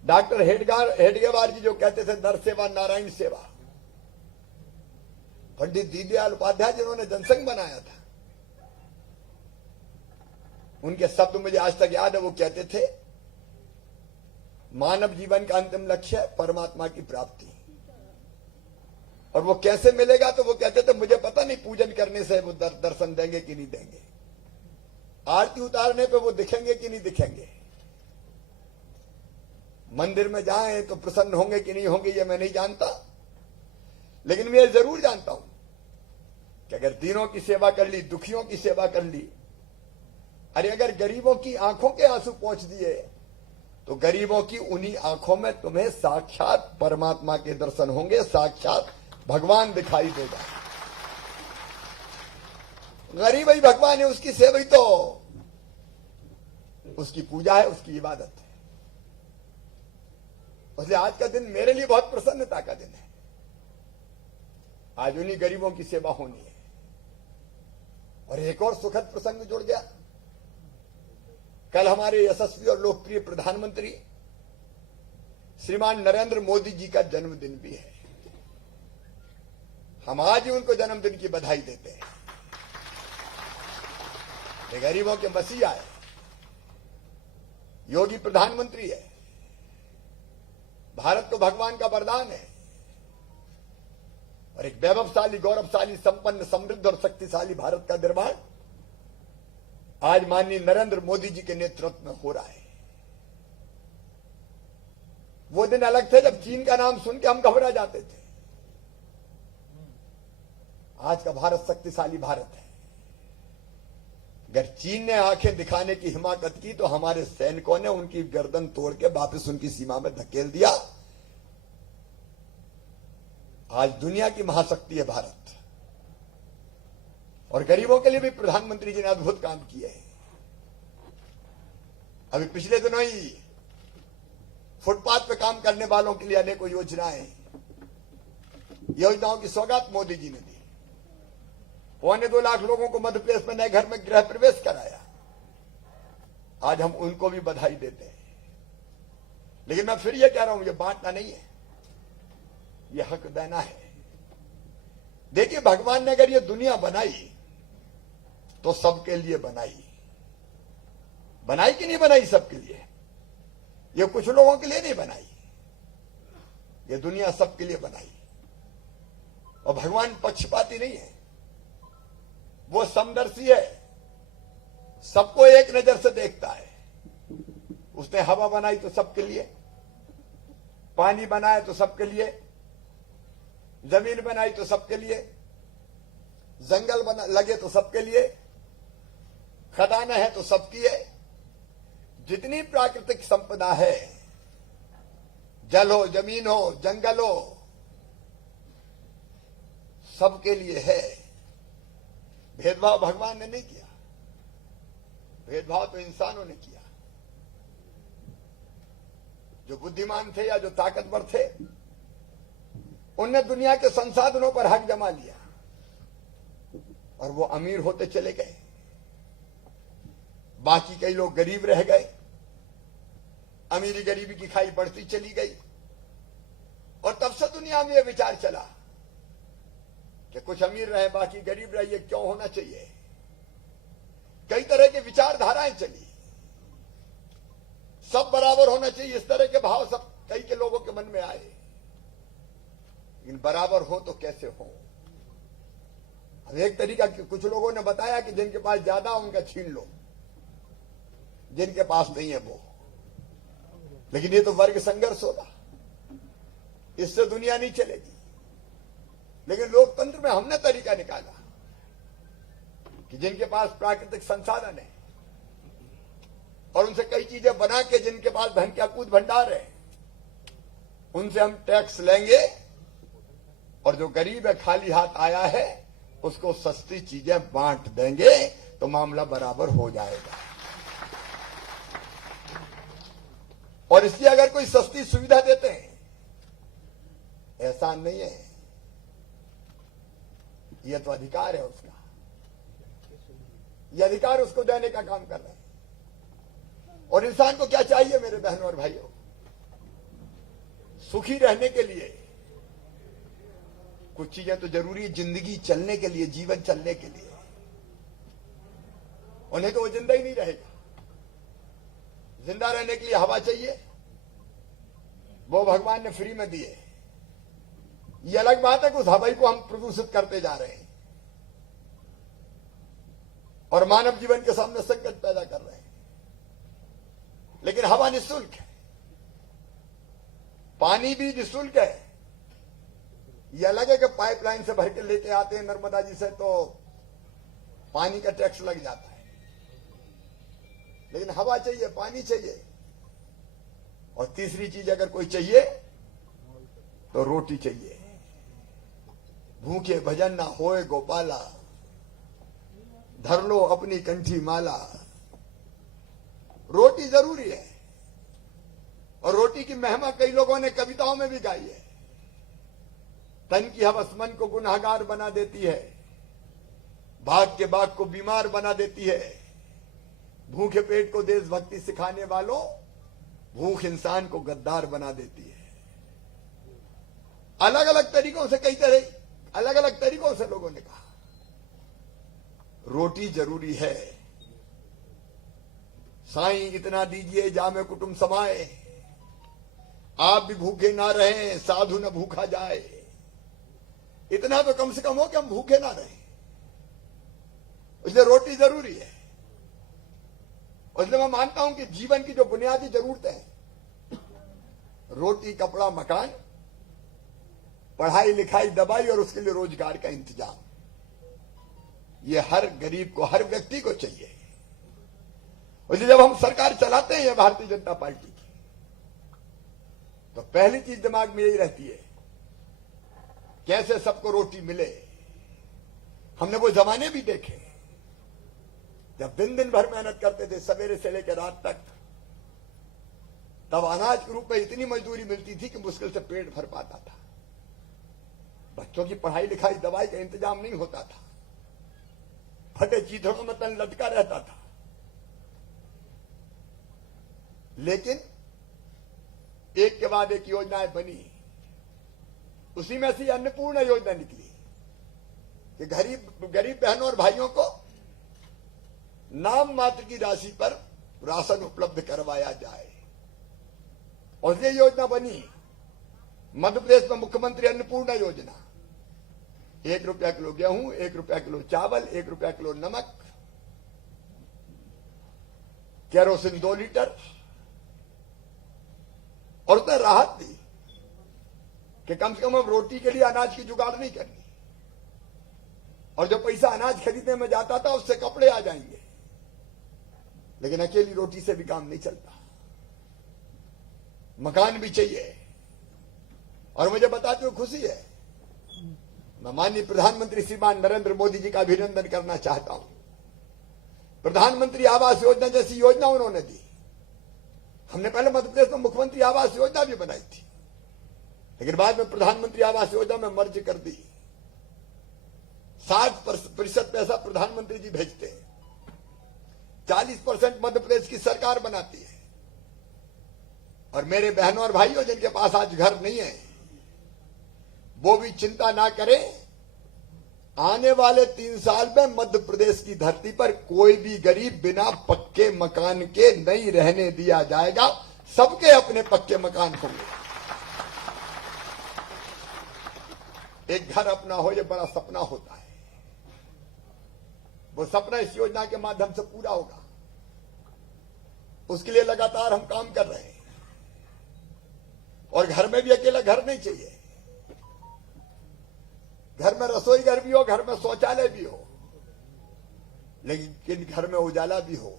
डॉक्टर हेडगेवार जी जो कहते थे नर सेवा नारायण सेवा, पंडित दीनदयाल उपाध्याय जिन्होंने जनसंघ बनाया था, उनके शब्द मुझे आज तक याद है। वो कहते थे मानव जीवन का अंतिम लक्ष्य है परमात्मा की प्राप्ति, और वो कैसे मिलेगा? तो वो कहते थे मुझे पता नहीं पूजन करने से वो दर्शन देंगे कि नहीं देंगे, आरती उतारने पे वो दिखेंगे कि नहीं दिखेंगे, मंदिर में जाएं तो प्रसन्न होंगे कि नहीं होंगे, ये मैं नहीं जानता। लेकिन मैं जरूर जानता हूं कि अगर दीनों की सेवा कर ली, दुखियों की सेवा कर ली, अरे अगर गरीबों की आंखों के आंसू पोंछ दिए, तो गरीबों की उन्हीं आंखों में तुम्हें साक्षात परमात्मा के दर्शन होंगे, साक्षात भगवान दिखाई देगा। गरीब ही भगवान है, उसकी सेवा ही तो उसकी पूजा है, उसकी इबादत है। इसलिए आज का दिन मेरे लिए बहुत प्रसन्नता का दिन है। आज उन्हीं गरीबों की सेवा होनी है। और एक और सुखद प्रसंग जुड़ गया। कल हमारे यशस्वी और लोकप्रिय प्रधानमंत्री श्रीमान नरेंद्र मोदी जी का जन्मदिन भी है। हम आज ही उनको जन्मदिन की बधाई देते हैं। ये गरीबों के मसीहा है, योगी प्रधानमंत्री है, भारत को भगवान का वरदान है, और एक वैभवशाली, गौरवशाली, संपन्न, समृद्ध और शक्तिशाली भारत का निर्माण आज माननीय नरेंद्र मोदी जी के नेतृत्व में हो रहा है। वो दिन अलग थे जब चीन का नाम सुन के हम घबरा जाते थे। आज का भारत शक्तिशाली भारत है। अगर चीन ने आंखें दिखाने की हिमाकत की तो हमारे सैनिकों ने उनकी गर्दन तोड़ के वापस उनकी सीमा में धकेल दिया। आज दुनिया की महाशक्ति है भारत, और गरीबों के लिए भी प्रधानमंत्री जी ने अद्भुत काम किए हैं। अभी पिछले दिनों ही फुटपाथ पे काम करने वालों के लिए अनेकों योजनाओं की सौगात मोदी जी ने दी। 2.25 लाख लोगों को मध्य प्रदेश में नए घर में गृह प्रवेश कराया। आज हम उनको भी बधाई देते हैं। लेकिन मैं फिर ये कह रहा हूं, ये बांटना नहीं है, ये हक देना है। देखिए, भगवान ने अगर ये दुनिया बनाई तो सबके लिए बनाई कि नहीं बनाई? सबके लिए। ये कुछ लोगों के लिए नहीं बनाई, ये दुनिया सबके लिए बनाई। और भगवान पक्षपाती नहीं है, वो समदर्शी है, सबको एक नजर से देखता है। उसने हवा बनाई तो सबके लिए, पानी बनाया तो सबके लिए, जमीन बनाई तो सबके लिए, जंगल लगे तो सबके लिए, खदानें हैं तो सबकी है। जितनी प्राकृतिक संपदा है, जल हो, जमीन हो, जंगल हो, सबके लिए है। भेदभाव भगवान ने नहीं किया, भेदभाव तो इंसानों ने किया। जो बुद्धिमान थे या जो ताकतवर थे, उनने दुनिया के संसाधनों पर हक जमा लिया और वो अमीर होते चले गए। बाकी कई लोग गरीब रह गए, अमीरी गरीबी की खाई बढ़ती चली गई। और तब से दुनिया में यह विचार चला कि कुछ अमीर रहे बाकी गरीब रहे, ये क्यों होना चाहिए? कई तरह की विचारधाराएं चली, सब बराबर होना चाहिए, इस तरह के भाव सब कई के लोगों के मन में आए। लेकिन बराबर हो तो कैसे हो? अब एक तरीका कुछ लोगों ने बताया कि जिनके पास ज्यादा उनका छीन लो, जिनके पास नहीं है वो। लेकिन ये तो वर्ग संघर्ष होगा, इससे दुनिया नहीं चलेगी। लेकिन लोकतंत्र में हमने तरीका निकाला कि जिनके पास प्राकृतिक संसाधन है और उनसे कई चीजें बना के जिनके पास धन के अकूत भंडार है, उनसे हम टैक्स लेंगे और जो गरीब है खाली हाथ आया है उसको सस्ती चीजें बांट देंगे, तो मामला बराबर हो जाएगा। और इसलिए अगर कोई सस्ती सुविधा देते हैं, एहसान नहीं है, यह तो अधिकार है उसका, यह अधिकार उसको देने का काम कर रहे हैं। और इंसान को क्या चाहिए मेरे बहनों और भाइयों? सुखी रहने के लिए कुछ चीजें तो जरूरी है, जिंदगी चलने के लिए, जीवन चलने के लिए। उन्हें तो वो जिंदा ही नहीं रहेगा। जिंदा रहने के लिए हवा चाहिए, वो भगवान ने फ्री में दिए। ये अलग बात है कि उस हवा को हम प्रदूषित करते जा रहे हैं और मानव जीवन के सामने संकट पैदा कर रहे हैं। लेकिन हवा निःशुल्क है, पानी भी निःशुल्क है। यह अलग है कि पाइपलाइन से भर के लेके आते हैं नर्मदा जी से, तो पानी का टैक्स लग जाता है। लेकिन हवा चाहिए, पानी चाहिए, और तीसरी चीज अगर कोई चाहिए तो रोटी चाहिए। भूखे भजन ना होए गोपाला, धर लो अपनी कंठी माला। रोटी जरूरी है, और रोटी की महिमा कई लोगों ने कविताओं में भी गाई है। तन की हवस मन को गुनहगार बना देती है, भाग के बाग को बीमार बना देती है। भूखे पेट को देशभक्ति सिखाने वालों, भूख इंसान को गद्दार बना देती है। अलग अलग तरीकों से, कई तरह अलग अलग तरीकों से लोगों ने कहा रोटी जरूरी है। साईं इतना दीजिए जामे कुटुंब समाए, आप भी भूखे ना रहें साधु न भूखा जाए। इतना तो कम से कम हो कि हम भूखे ना रहें, इसलिए रोटी जरूरी है। इसलिए मैं मानता हूं कि जीवन की जो बुनियादी जरूरतें हैं, रोटी कपड़ा मकान, पढ़ाई लिखाई दवाई और उसके लिए रोजगार का इंतजाम, ये हर गरीब को, हर व्यक्ति को चाहिए। इसलिए जब हम सरकार चलाते हैं भारतीय जनता पार्टी की, तो पहली चीज दिमाग में यही रहती है कैसे सबको रोटी मिले। हमने वो जमाने भी देखे जब दिन दिन भर मेहनत करते थे, सवेरे से लेकर रात तक, तब अनाज के रूप में इतनी मजदूरी मिलती थी कि मुश्किल से पेट भर पाता था। बच्चों की पढ़ाई लिखाई दवाई का इंतजाम नहीं होता था, फटे चीथड़ों में तन लटका रहता था। लेकिन एक के बाद एक योजनाएं बनी, उसी में से अन्नपूर्णा योजना निकली कि गरीब बहनों और भाइयों को नाम मात्र की राशि पर राशन उपलब्ध करवाया जाए। और ये योजना बनी मध्य प्रदेश में मुख्यमंत्री अन्नपूर्णा योजना। 1 रुपया किलो गेहूं, 1 रुपया किलो चावल, 1 रुपया किलो नमक, केरोसिन 2 लीटर, और उसने राहत दी कि कम से कम अब रोटी के लिए अनाज की जुगाड़ नहीं करनी, और जो पैसा अनाज खरीदने में जाता था उससे कपड़े आ जाएंगे। लेकिन अकेली रोटी से भी काम नहीं चलता, मकान भी चाहिए। और मुझे बताते हुए खुशी है, मैं माननीय प्रधानमंत्री श्रीमान नरेंद्र मोदी जी का अभिनंदन करना चाहता हूं। प्रधानमंत्री आवास योजना जैसी योजना उन्होंने दी। हमने पहले मध्य प्रदेश में मुख्यमंत्री आवास योजना भी बनाई थी, लेकिन बाद में प्रधानमंत्री आवास योजना में मर्ज कर दी। 60% पैसा प्रधानमंत्री जी भेजते हैं, 40% मध्य प्रदेश की सरकार बनाती है। और मेरे बहनों और भाइयों जिनके पास आज घर नहीं है, वो भी चिंता ना करें, आने वाले 3 साल में मध्य प्रदेश की धरती पर कोई भी गरीब बिना पक्के मकान के नहीं रहने दिया जाएगा। सबके अपने पक्के मकान होंगे। एक घर अपना हो, यह बड़ा सपना होता है। वो सपना इस योजना के माध्यम से पूरा होगा। उसके लिए लगातार हम काम कर रहे हैं। और घर में भी अकेला घर नहीं चाहिए। घर में रसोई घर भी हो, घर में शौचालय भी हो, लेकिन घर में उजाला भी हो।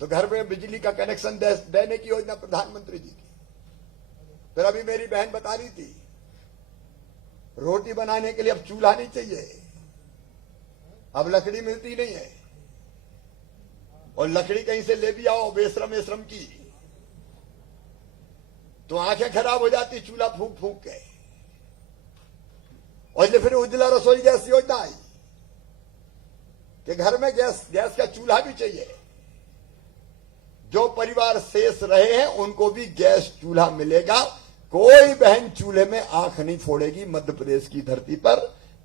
तो घर में बिजली का कनेक्शन देने की योजना प्रधानमंत्री जी की। फिर अभी मेरी बहन बता रही थी, रोटी बनाने के लिए अब चूल्हा नहीं चाहिए, अब लकड़ी मिलती नहीं है। और लकड़ी कहीं से ले भी आओ बेश्रम की, तो आंखें खराब हो जाती चूल्हा फूंक फूंक के। और इसलिए फिर उज्ज्वला रसोई गैस योजना आई कि घर में गैस का चूल्हा भी चाहिए। जो परिवार शेष रहे हैं उनको भी गैस चूल्हा मिलेगा। कोई बहन चूल्हे में आंख नहीं फोड़ेगी। मध्य प्रदेश की धरती पर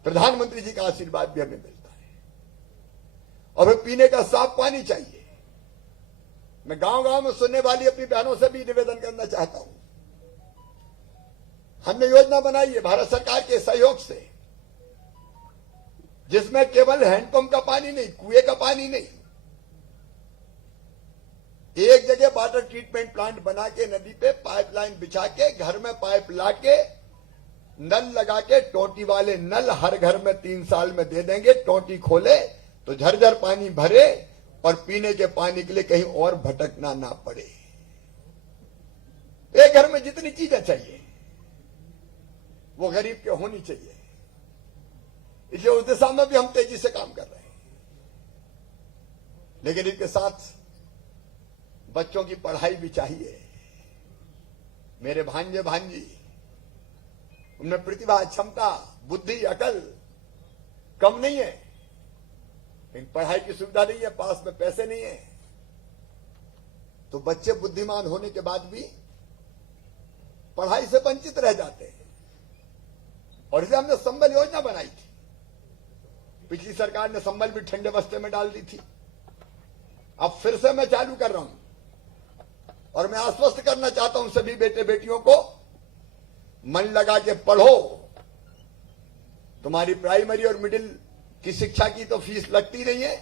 प्रधानमंत्री जी का आशीर्वाद भी हमें मिलता है। और फिर पीने का साफ पानी चाहिए। मैं गांव-गांव में सुनने वाली अपनी बहनों से भी निवेदन करना चाहता हूं। हमने योजना बनाई है भारत सरकार के सहयोग से, जिसमें केवल हैंडपंप का पानी नहीं, कुएं का पानी नहीं, एक जगह वाटर ट्रीटमेंट प्लांट बना के नदी पे पाइपलाइन बिछा के घर में पाइप ला के नल लगा के टोटी वाले नल हर घर में 3 साल में दे देंगे। टोटी खोले तो झरझर पानी भरे और पीने के पानी के लिए कहीं और भटकना ना पड़े। एक घर में जितनी चीजें चाहिए वो गरीब के होनी चाहिए। इसलिए उस दिशा में भी हम तेजी से काम कर रहे हैं। लेकिन इसके साथ बच्चों की पढ़ाई भी चाहिए। मेरे भांजे भांजी, उनमें प्रतिभा, क्षमता, बुद्धि, अकल कम नहीं है, लेकिन पढ़ाई की सुविधा नहीं है, पास में पैसे नहीं है। तो बच्चे बुद्धिमान होने के बाद भी पढ़ाई से वंचित रह जाते हैं। और इसलिए हमने संबल योजना बनाई थी। पिछली सरकार ने संबल भी ठंडे बस्ते में डाल दी थी। अब फिर से मैं चालू कर रहा हूं और मैं आश्वस्त करना चाहता हूं सभी बेटे बेटियों को, मन लगा के पढ़ो। तुम्हारी प्राइमरी और मिडिल की शिक्षा की तो फीस लगती नहीं है,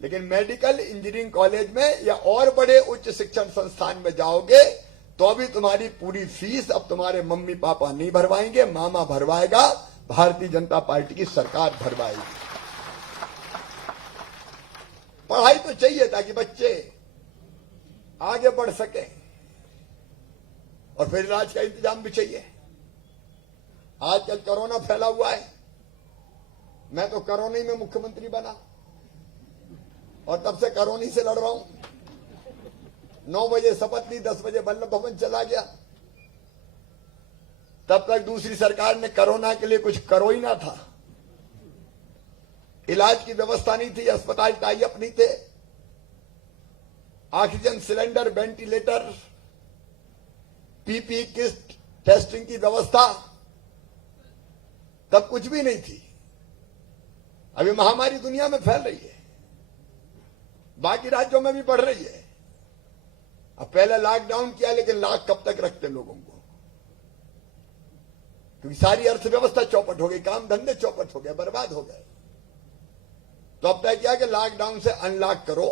लेकिन मेडिकल इंजीनियरिंग कॉलेज में या और बड़े उच्च शिक्षण संस्थान में जाओगे तो अभी तुम्हारी पूरी फीस अब तुम्हारे मम्मी पापा नहीं भरवाएंगे, मामा भरवाएगा, भारतीय जनता पार्टी की सरकार भरवाएगी। पढ़ाई तो चाहिए ताकि बच्चे आगे बढ़ सके, और फिर इलाज का इंतजाम भी चाहिए। आजकल कोरोना फैला हुआ है। मैं तो कोरोना ही में मुख्यमंत्री बना और तब से कोरोना से लड़ रहा हूं। 9 बजे शपथ ली, 10 बजे वल्लभ भवन चला गया। तब तक दूसरी सरकार ने कोरोना के लिए कुछ करो ही ना था। इलाज की व्यवस्था नहीं थी, अस्पताल टाई अप नहीं थे, oxygen cylinder, ventilator, PP kit, testing की व्यवस्था तब कुछ भी नहीं थी। अभी महामारी दुनिया में फैल रही है, बाकी राज्यों में भी बढ़ रही है। अब पहले लॉकडाउन किया, लेकिन लॉक कब तक रखते लोगों को, क्योंकि सारी अर्थव्यवस्था चौपट हो गई, काम धंधे चौपट हो गए, बर्बाद हो गए। तो अब तय किया कि लॉकडाउन से अनलॉक करो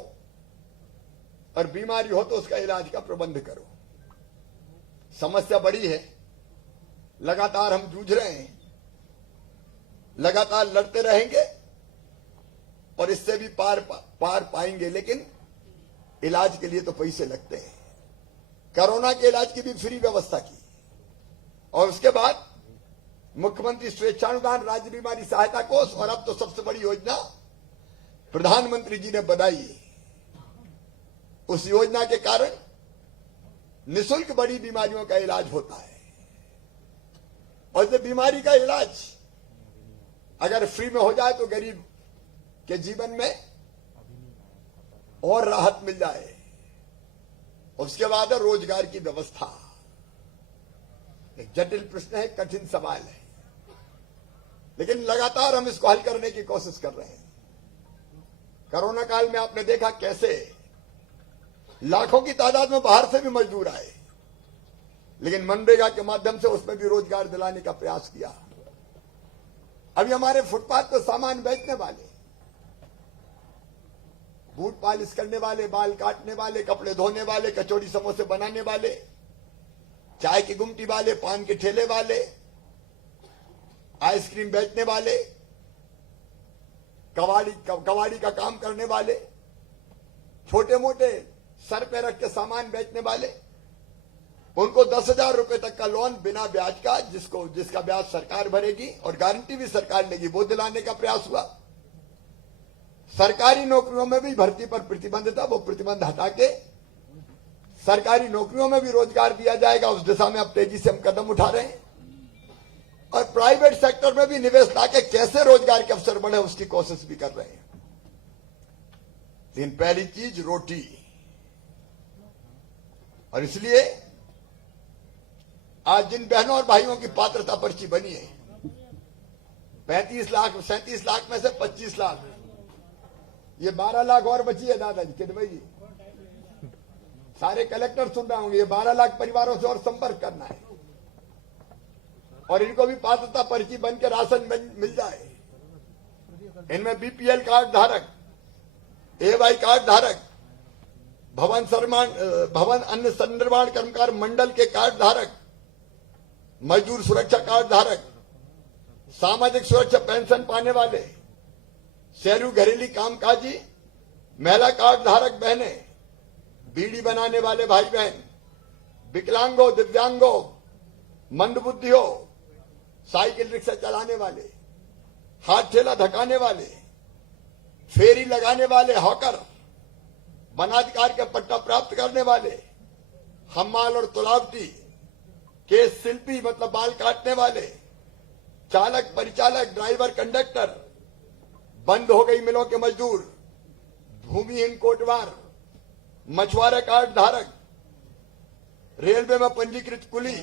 और बीमारी हो तो उसका इलाज का प्रबंध करो। समस्या बड़ी है, लगातार हम जूझ रहे हैं, लगातार लड़ते रहेंगे और इससे भी पार पाएंगे, लेकिन इलाज के लिए तो पैसे लगते हैं। कोरोना के इलाज की भी फ्री व्यवस्था की, और उसके बाद मुख्यमंत्री स्वेच्छानुदान राज्य बीमारी सहायता कोष, और अब तो सबसे बड़ी योजना प्रधानमंत्री जी ने बनाई। उस योजना के कारण निःशुल्क बड़ी बीमारियों का इलाज होता है। और इस बीमारी का इलाज अगर फ्री में हो जाए तो गरीब के जीवन में और राहत मिल जाए। उसके बाद है रोजगार की व्यवस्था। एक जटिल प्रश्न है, कठिन सवाल है। लेकिन लगातार हम इसको हल करने की कोशिश कर रहे हैं। कोरोना काल में आपने देखा कैसे लाखों की तादाद में बाहर से भी मजदूर आए, लेकिन मनरेगा के माध्यम से उसमें भी रोजगार दिलाने का प्रयास किया। अभी हमारे फुटपाथ पर सामान बेचने वाले, बूट पॉलिश करने वाले, बाल काटने वाले, कपड़े धोने वाले, कचौड़ी समोसे बनाने वाले, चाय की गुमटी वाले, पान के ठेले वाले, आइसक्रीम बेचने वाले, कबाड़ी का काम करने वाले, छोटे मोटे सर पे रख के सामान बेचने वाले, उनको 10,000 रुपए तक का लोन बिना ब्याज का, जिसका ब्याज सरकार भरेगी और गारंटी भी सरकार लेगी, वो दिलाने का प्रयास हुआ। सरकारी नौकरियों में भी भर्ती पर प्रतिबंध था, वो प्रतिबंध हटा के सरकारी नौकरियों में भी रोजगार दिया जाएगा। उस दिशा में अब तेजी से हम कदम उठा रहे हैं और प्राइवेट सेक्टर में भी निवेश लाके कैसे रोजगार के अवसर बढ़े उसकी कोशिश भी कर रहे हैं। लेकिन पहली चीज रोटी, और इसलिए आज जिन बहनों और भाइयों की पात्रता पर्ची बनी है, 35 लाख 37 लाख में से 25 लाख, ये 12 लाख और बची है दादाजी किदवई जी, सारे कलेक्टर सुन रहे होंगे। ये 12 लाख परिवारों से और संपर्क करना है और इनको भी पात्रता पर्ची बन के राशन मिल जाए। इनमें बीपीएल कार्ड धारक, एवाई कार्ड धारक, भवन अन्य संनिर्माण कर्मकार मंडल के कार्ड धारक, मजदूर सुरक्षा कार्ड धारक, सामाजिक सुरक्षा पेंशन पाने वाले, शहरी घरेलू कामकाजी, महिला कार्ड धारक बहनें, बीड़ी बनाने वाले भाई बहन, विकलांगों, दिव्यांगों, मंदबुद्धियों, साइकिल रिक्शा चलाने वाले, हाथ ठेला धकाने वाले, फेरी लगाने वाले, हॉकर, वनाधिकार के पट्टा प्राप्त करने वाले, हम्माल और तुलावटी, केस शिल्पी मतलब बाल काटने वाले, चालक, परिचालक, ड्राइवर, कंडक्टर, बंद हो गई मिलों के मजदूर, भूमिहीन कोटवार, मछुआरा कार्ड धारक, रेलवे में पंजीकृत कुली,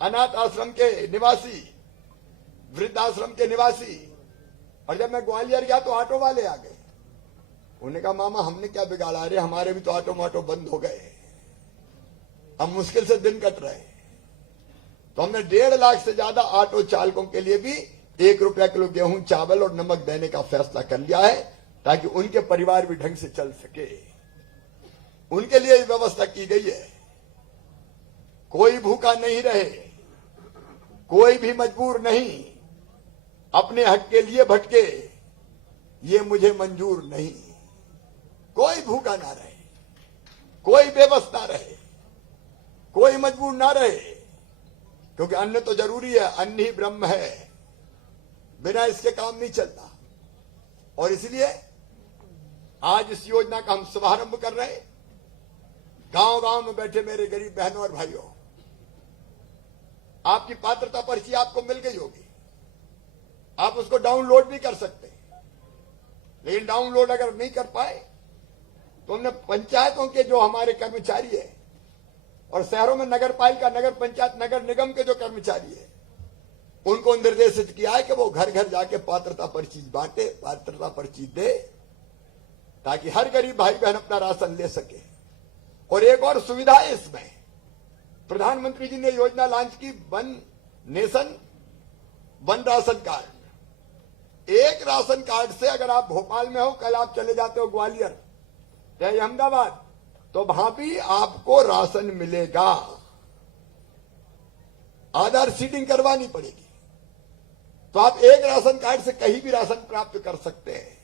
अनाथ आश्रम के निवासी, वृद्धाश्रम के निवासी। और जब मैं ग्वालियर गया तो ऑटो वाले आ गए, उन्होंने कहा मामा हमने क्या बिगाड़ा, रहे हमारे भी तो ऑटो मोटो बंद हो गए, हम मुश्किल से दिन कट रहे। तो हमने 1.5 लाख से ज्यादा ऑटो चालकों के लिए भी 1 रुपया किलो गेहूं, चावल और नमक देने का फैसला कर लिया है, ताकि उनके परिवार भी ढंग से चल सके। उनके लिए व्यवस्था की गई है, कोई भूखा नहीं रहे, कोई भी मजबूर नहीं, अपने हक के लिए भटके, ये मुझे मंजूर नहीं। कोई भूखा ना रहे, कोई बेबस ना रहे, कोई मजबूर ना रहे, क्योंकि अन्न तो जरूरी है, अन्न ही ब्रह्म है, बिना इसके काम नहीं चलता। और इसलिए आज इस योजना का हम शुभारंभ कर रहे हैं। गांव गांव में बैठे मेरे गरीब बहनों और भाइयों, आपकी पात्रता पर्ची आपको मिल गई होगी, आप उसको डाउनलोड भी कर सकते हैं। लेकिन डाउनलोड अगर नहीं कर पाए तो हमने पंचायतों के जो हमारे कर्मचारी है और शहरों में नगर पालिका, नगर पंचायत, नगर निगम के जो कर्मचारी है, उनको निर्देशित किया है कि वो घर घर जाके पात्रता पर्ची बांटे, पात्रता पर्ची दे, ताकि हर गरीब भाई बहन अपना राशन ले सके। और एक और सुविधा है इसमें, प्रधानमंत्री जी ने योजना लॉन्च की, one nation one ration card. एक राशन कार्ड से अगर आप भोपाल में हो, कल आप चले जाते हो ग्वालियर या अहमदाबाद, तो वहां भी आपको राशन मिलेगा। आधार सीडिंग करवानी पड़ेगी, तो आप एक राशन कार्ड से कहीं भी राशन प्राप्त कर सकते हैं।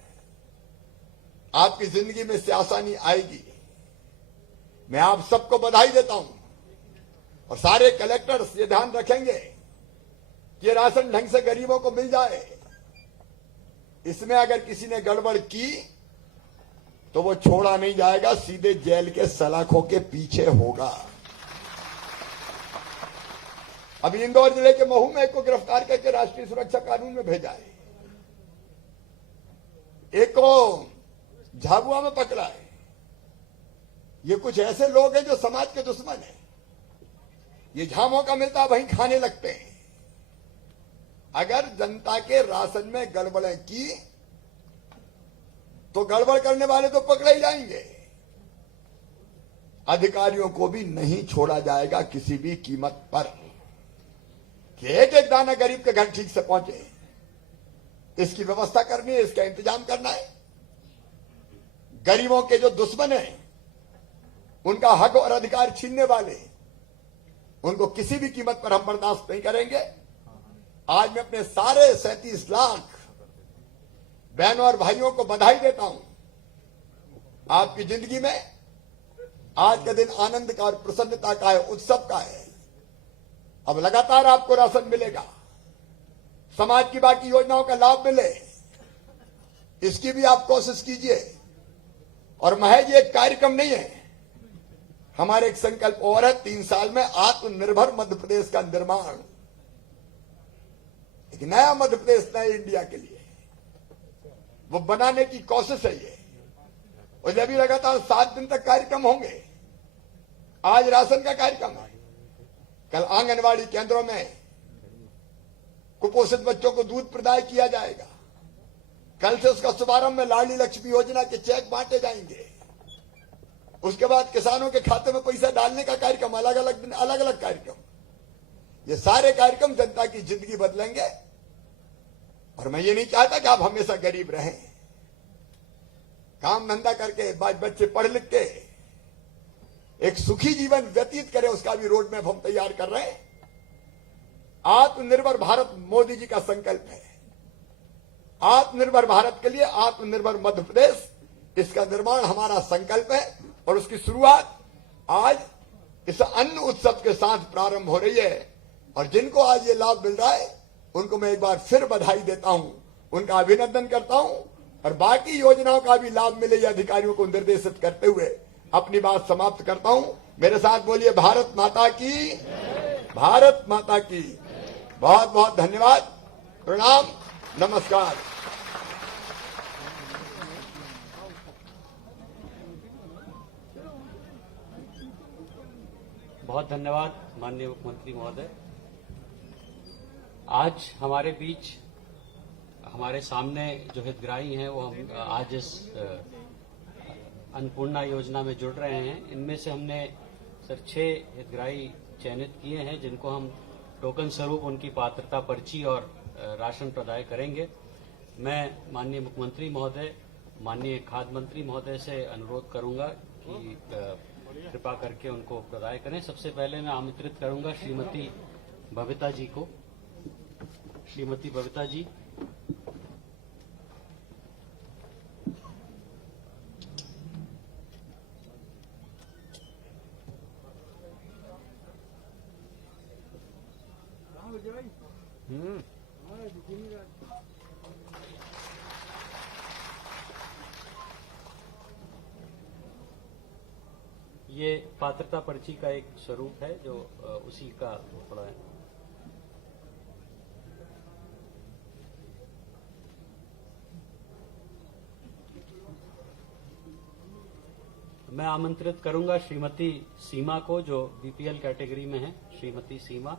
आपकी जिंदगी में से आसानी आएगी। मैं आप सबको बधाई देता हूं और सारे कलेक्टर्स ये ध्यान रखेंगे कि राशन ढंग से गरीबों को मिल जाए। इसमें अगर किसी ने गड़बड़ की तो वो छोड़ा नहीं जाएगा, सीधे जेल के सलाखों के पीछे होगा। अभी इंदौर जिले के महू में एक को गिरफ्तार करके राष्ट्रीय सुरक्षा कानून में भेजा है, एक को झाबुआ में पकड़ा है। ये कुछ ऐसे लोग हैं जो समाज के दुश्मन हैं। ये जहां मौका मिलता है वहीं खाने लगते हैं। अगर जनता के राशन में गड़बड़ें की तो गड़बड़ करने वाले तो पकड़े ही जाएंगे। अधिकारियों को भी नहीं छोड़ा जाएगा किसी भी कीमत पर कि एक एक दाना गरीब के घर ठीक से पहुंचे। इसकी व्यवस्था करनी है, इसका इंतजाम करना है। गरीबों के जो दुश्मन हैं, उनका हक और अधिकार छीनने वाले, उनको किसी भी कीमत पर हम बर्दाश्त नहीं करेंगे। आज मैं अपने सारे 37 लाख बहनों और भाइयों को बधाई देता हूं। आपकी जिंदगी में आज का दिन आनंद का और प्रसन्नता का है, उत्सव का है। अब लगातार आपको राशन मिलेगा, समाज की बाकी योजनाओं का लाभ मिले, इसकी भी आप कोशिश कीजिए। और महज ये एक कार्यक्रम नहीं है, हमारे एक संकल्प और है, 3 साल में आत्मनिर्भर मध्य प्रदेश का निर्माण, एक नया मध्य प्रदेश, नए इंडिया के लिए वो बनाने की कोशिश है ये। और जब भी लगातार 7 दिन तक कार्यक्रम होंगे। आज राशन का कार्यक्रम है, कल आंगनवाड़ी केंद्रों में कुपोषित बच्चों को दूध प्रदाय किया जाएगा। कल से उसका शुभारंभ में लाडली लक्ष्मी योजना के चेक बांटे जाएंगे। उसके बाद किसानों के खाते में पैसा डालने का कार्यक्रम, अलग अलग दिन अलग अलग कार्यक्रम। ये सारे कार्यक्रम जनता की जिंदगी बदलेंगे। और मैं ये नहीं चाहता कि आप हमेशा गरीब रहें। काम धंधा करके बच्चे पढ़ लिख के एक सुखी जीवन व्यतीत करें, उसका भी रोड मैप हम तैयार कर रहे हैं। आत्मनिर्भर भारत मोदी जी का संकल्प है। आत्मनिर्भर भारत के लिए आत्मनिर्भर मध्य प्रदेश, इसका निर्माण हमारा संकल्प है। और उसकी शुरुआत आज इस अन्न उत्सव के साथ प्रारंभ हो रही है। और जिनको आज ये लाभ मिल रहा है, उनको मैं एक बार फिर बधाई देता हूं, उनका अभिनंदन करता हूं। और बाकी योजनाओं का भी लाभ मिले, ये अधिकारियों को निर्देशित करते हुए अपनी बात समाप्त करता हूं। मेरे साथ बोलिए भारत माता की, भारत माता की। बहुत बहुत धन्यवाद, प्रणाम, नमस्कार। बहुत धन्यवाद माननीय मुख्यमंत्री महोदय। आज हमारे बीच, हमारे सामने जो हितग्राही हैं, वो हम आज इस अन्नपूर्णा योजना में जुड़ रहे हैं। इनमें से हमने सर 6 हितग्राही चयनित किए हैं, जिनको हम टोकन स्वरूप उनकी पात्रता पर्ची और राशन प्रदाय करेंगे। मैं माननीय मुख्यमंत्री महोदय, माननीय खाद्य मंत्री महोदय से अनुरोध करूंगा कि कृपा करके उनको प्रदाय करें। सबसे पहले मैं आमंत्रित करूंगा श्रीमती बबीता जी को। श्रीमती बबीता जी। ये पात्रता पर्ची का एक स्वरूप है जो उसी का थोड़ा है। मैं आमंत्रित करूंगा श्रीमती सीमा को, जो बीपीएल कैटेगरी में है। श्रीमती सीमा।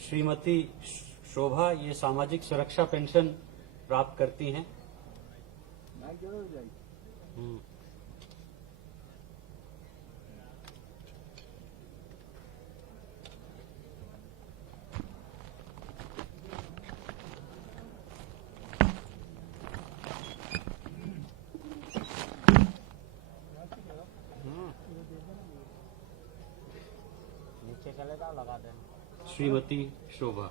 श्रीमती शोभा, ये सामाजिक सुरक्षा पेंशन प्राप्त करती हैं। नीचे चलेगा, लगा देना। श्रीमती शोभा।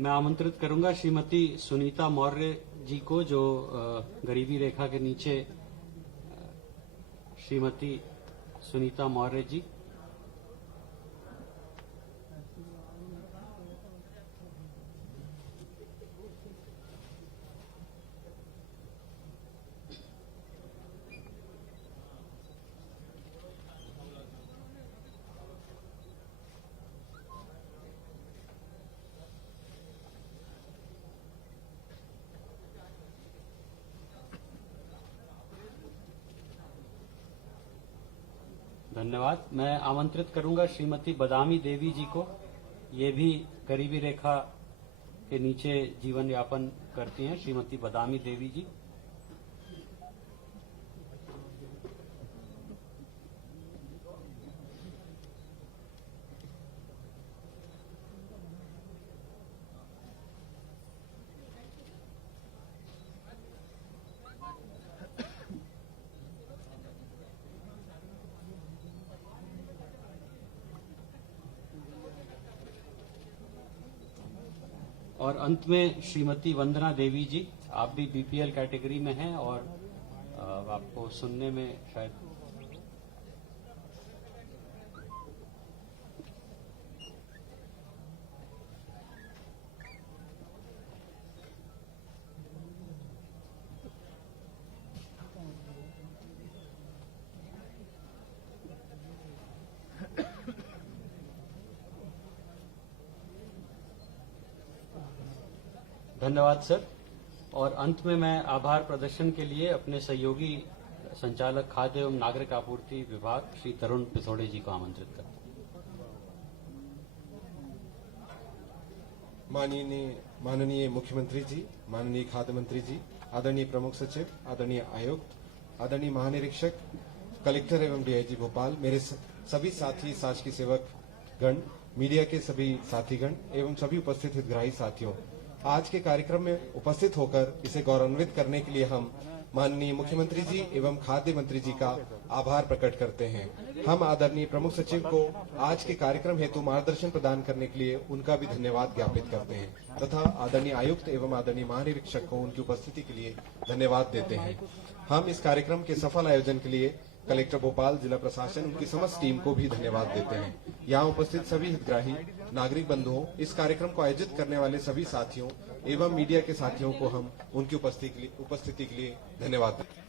मैं आमंत्रित करूंगा श्रीमती सुनीता मौर्य जी को, जो गरीबी रेखा के नीचे श्रीमती सुनीता मौर्य जी। धन्यवाद। मैं आमंत्रित करूंगा श्रीमती बदामी देवी जी को, ये भी गरीबी रेखा के नीचे जीवन यापन करती हैं, श्रीमती बदामी देवी जी। और अंत में श्रीमती वंदना देवी जी, आप भी बीपीएल कैटेगरी में हैं और आपको सुनने में शायद धन्यवाद सर। और अंत में मैं आभार प्रदर्शन के लिए अपने सहयोगी संचालक खाद्य एवं नागरिक आपूर्ति विभाग श्री तरुण पिथोड़े जी को आमंत्रित करता हूं। माननीय मुख्यमंत्री जी, माननीय खाद्य मंत्री जी, आदरणीय प्रमुख सचिव, आदरणीय आयुक्त, आदरणीय महानिरीक्षक, कलेक्टर एवं डीआईजी भोपाल, मेरे सभी साथी शासकीय सेवक गण, मीडिया के सभी साथीगण एवं सभी उपस्थित हितग्राही साथियों, आज के कार्यक्रम में उपस्थित होकर इसे गौरवान्वित करने के लिए हम माननीय मुख्यमंत्री जी एवं खाद्य मंत्री जी का आभार प्रकट करते हैं। हम आदरणीय प्रमुख सचिव को आज के कार्यक्रम हेतु मार्गदर्शन प्रदान करने के लिए उनका भी धन्यवाद ज्ञापित करते हैं तथा आदरणीय आयुक्त एवं आदरणीय महानिरीक्षक को उनकी उपस्थिति के लिए धन्यवाद देते हैं। हम इस कार्यक्रम के सफल आयोजन के लिए कलेक्टर भोपाल, जिला प्रशासन, उनकी समस्त टीम को भी धन्यवाद देते हैं। यहाँ उपस्थित सभी हितग्राही नागरिक बंधुओं, इस कार्यक्रम को आयोजित करने वाले सभी साथियों एवं मीडिया के साथियों को हम उनकी उपस्थिति के लिए धन्यवाद देते हैं।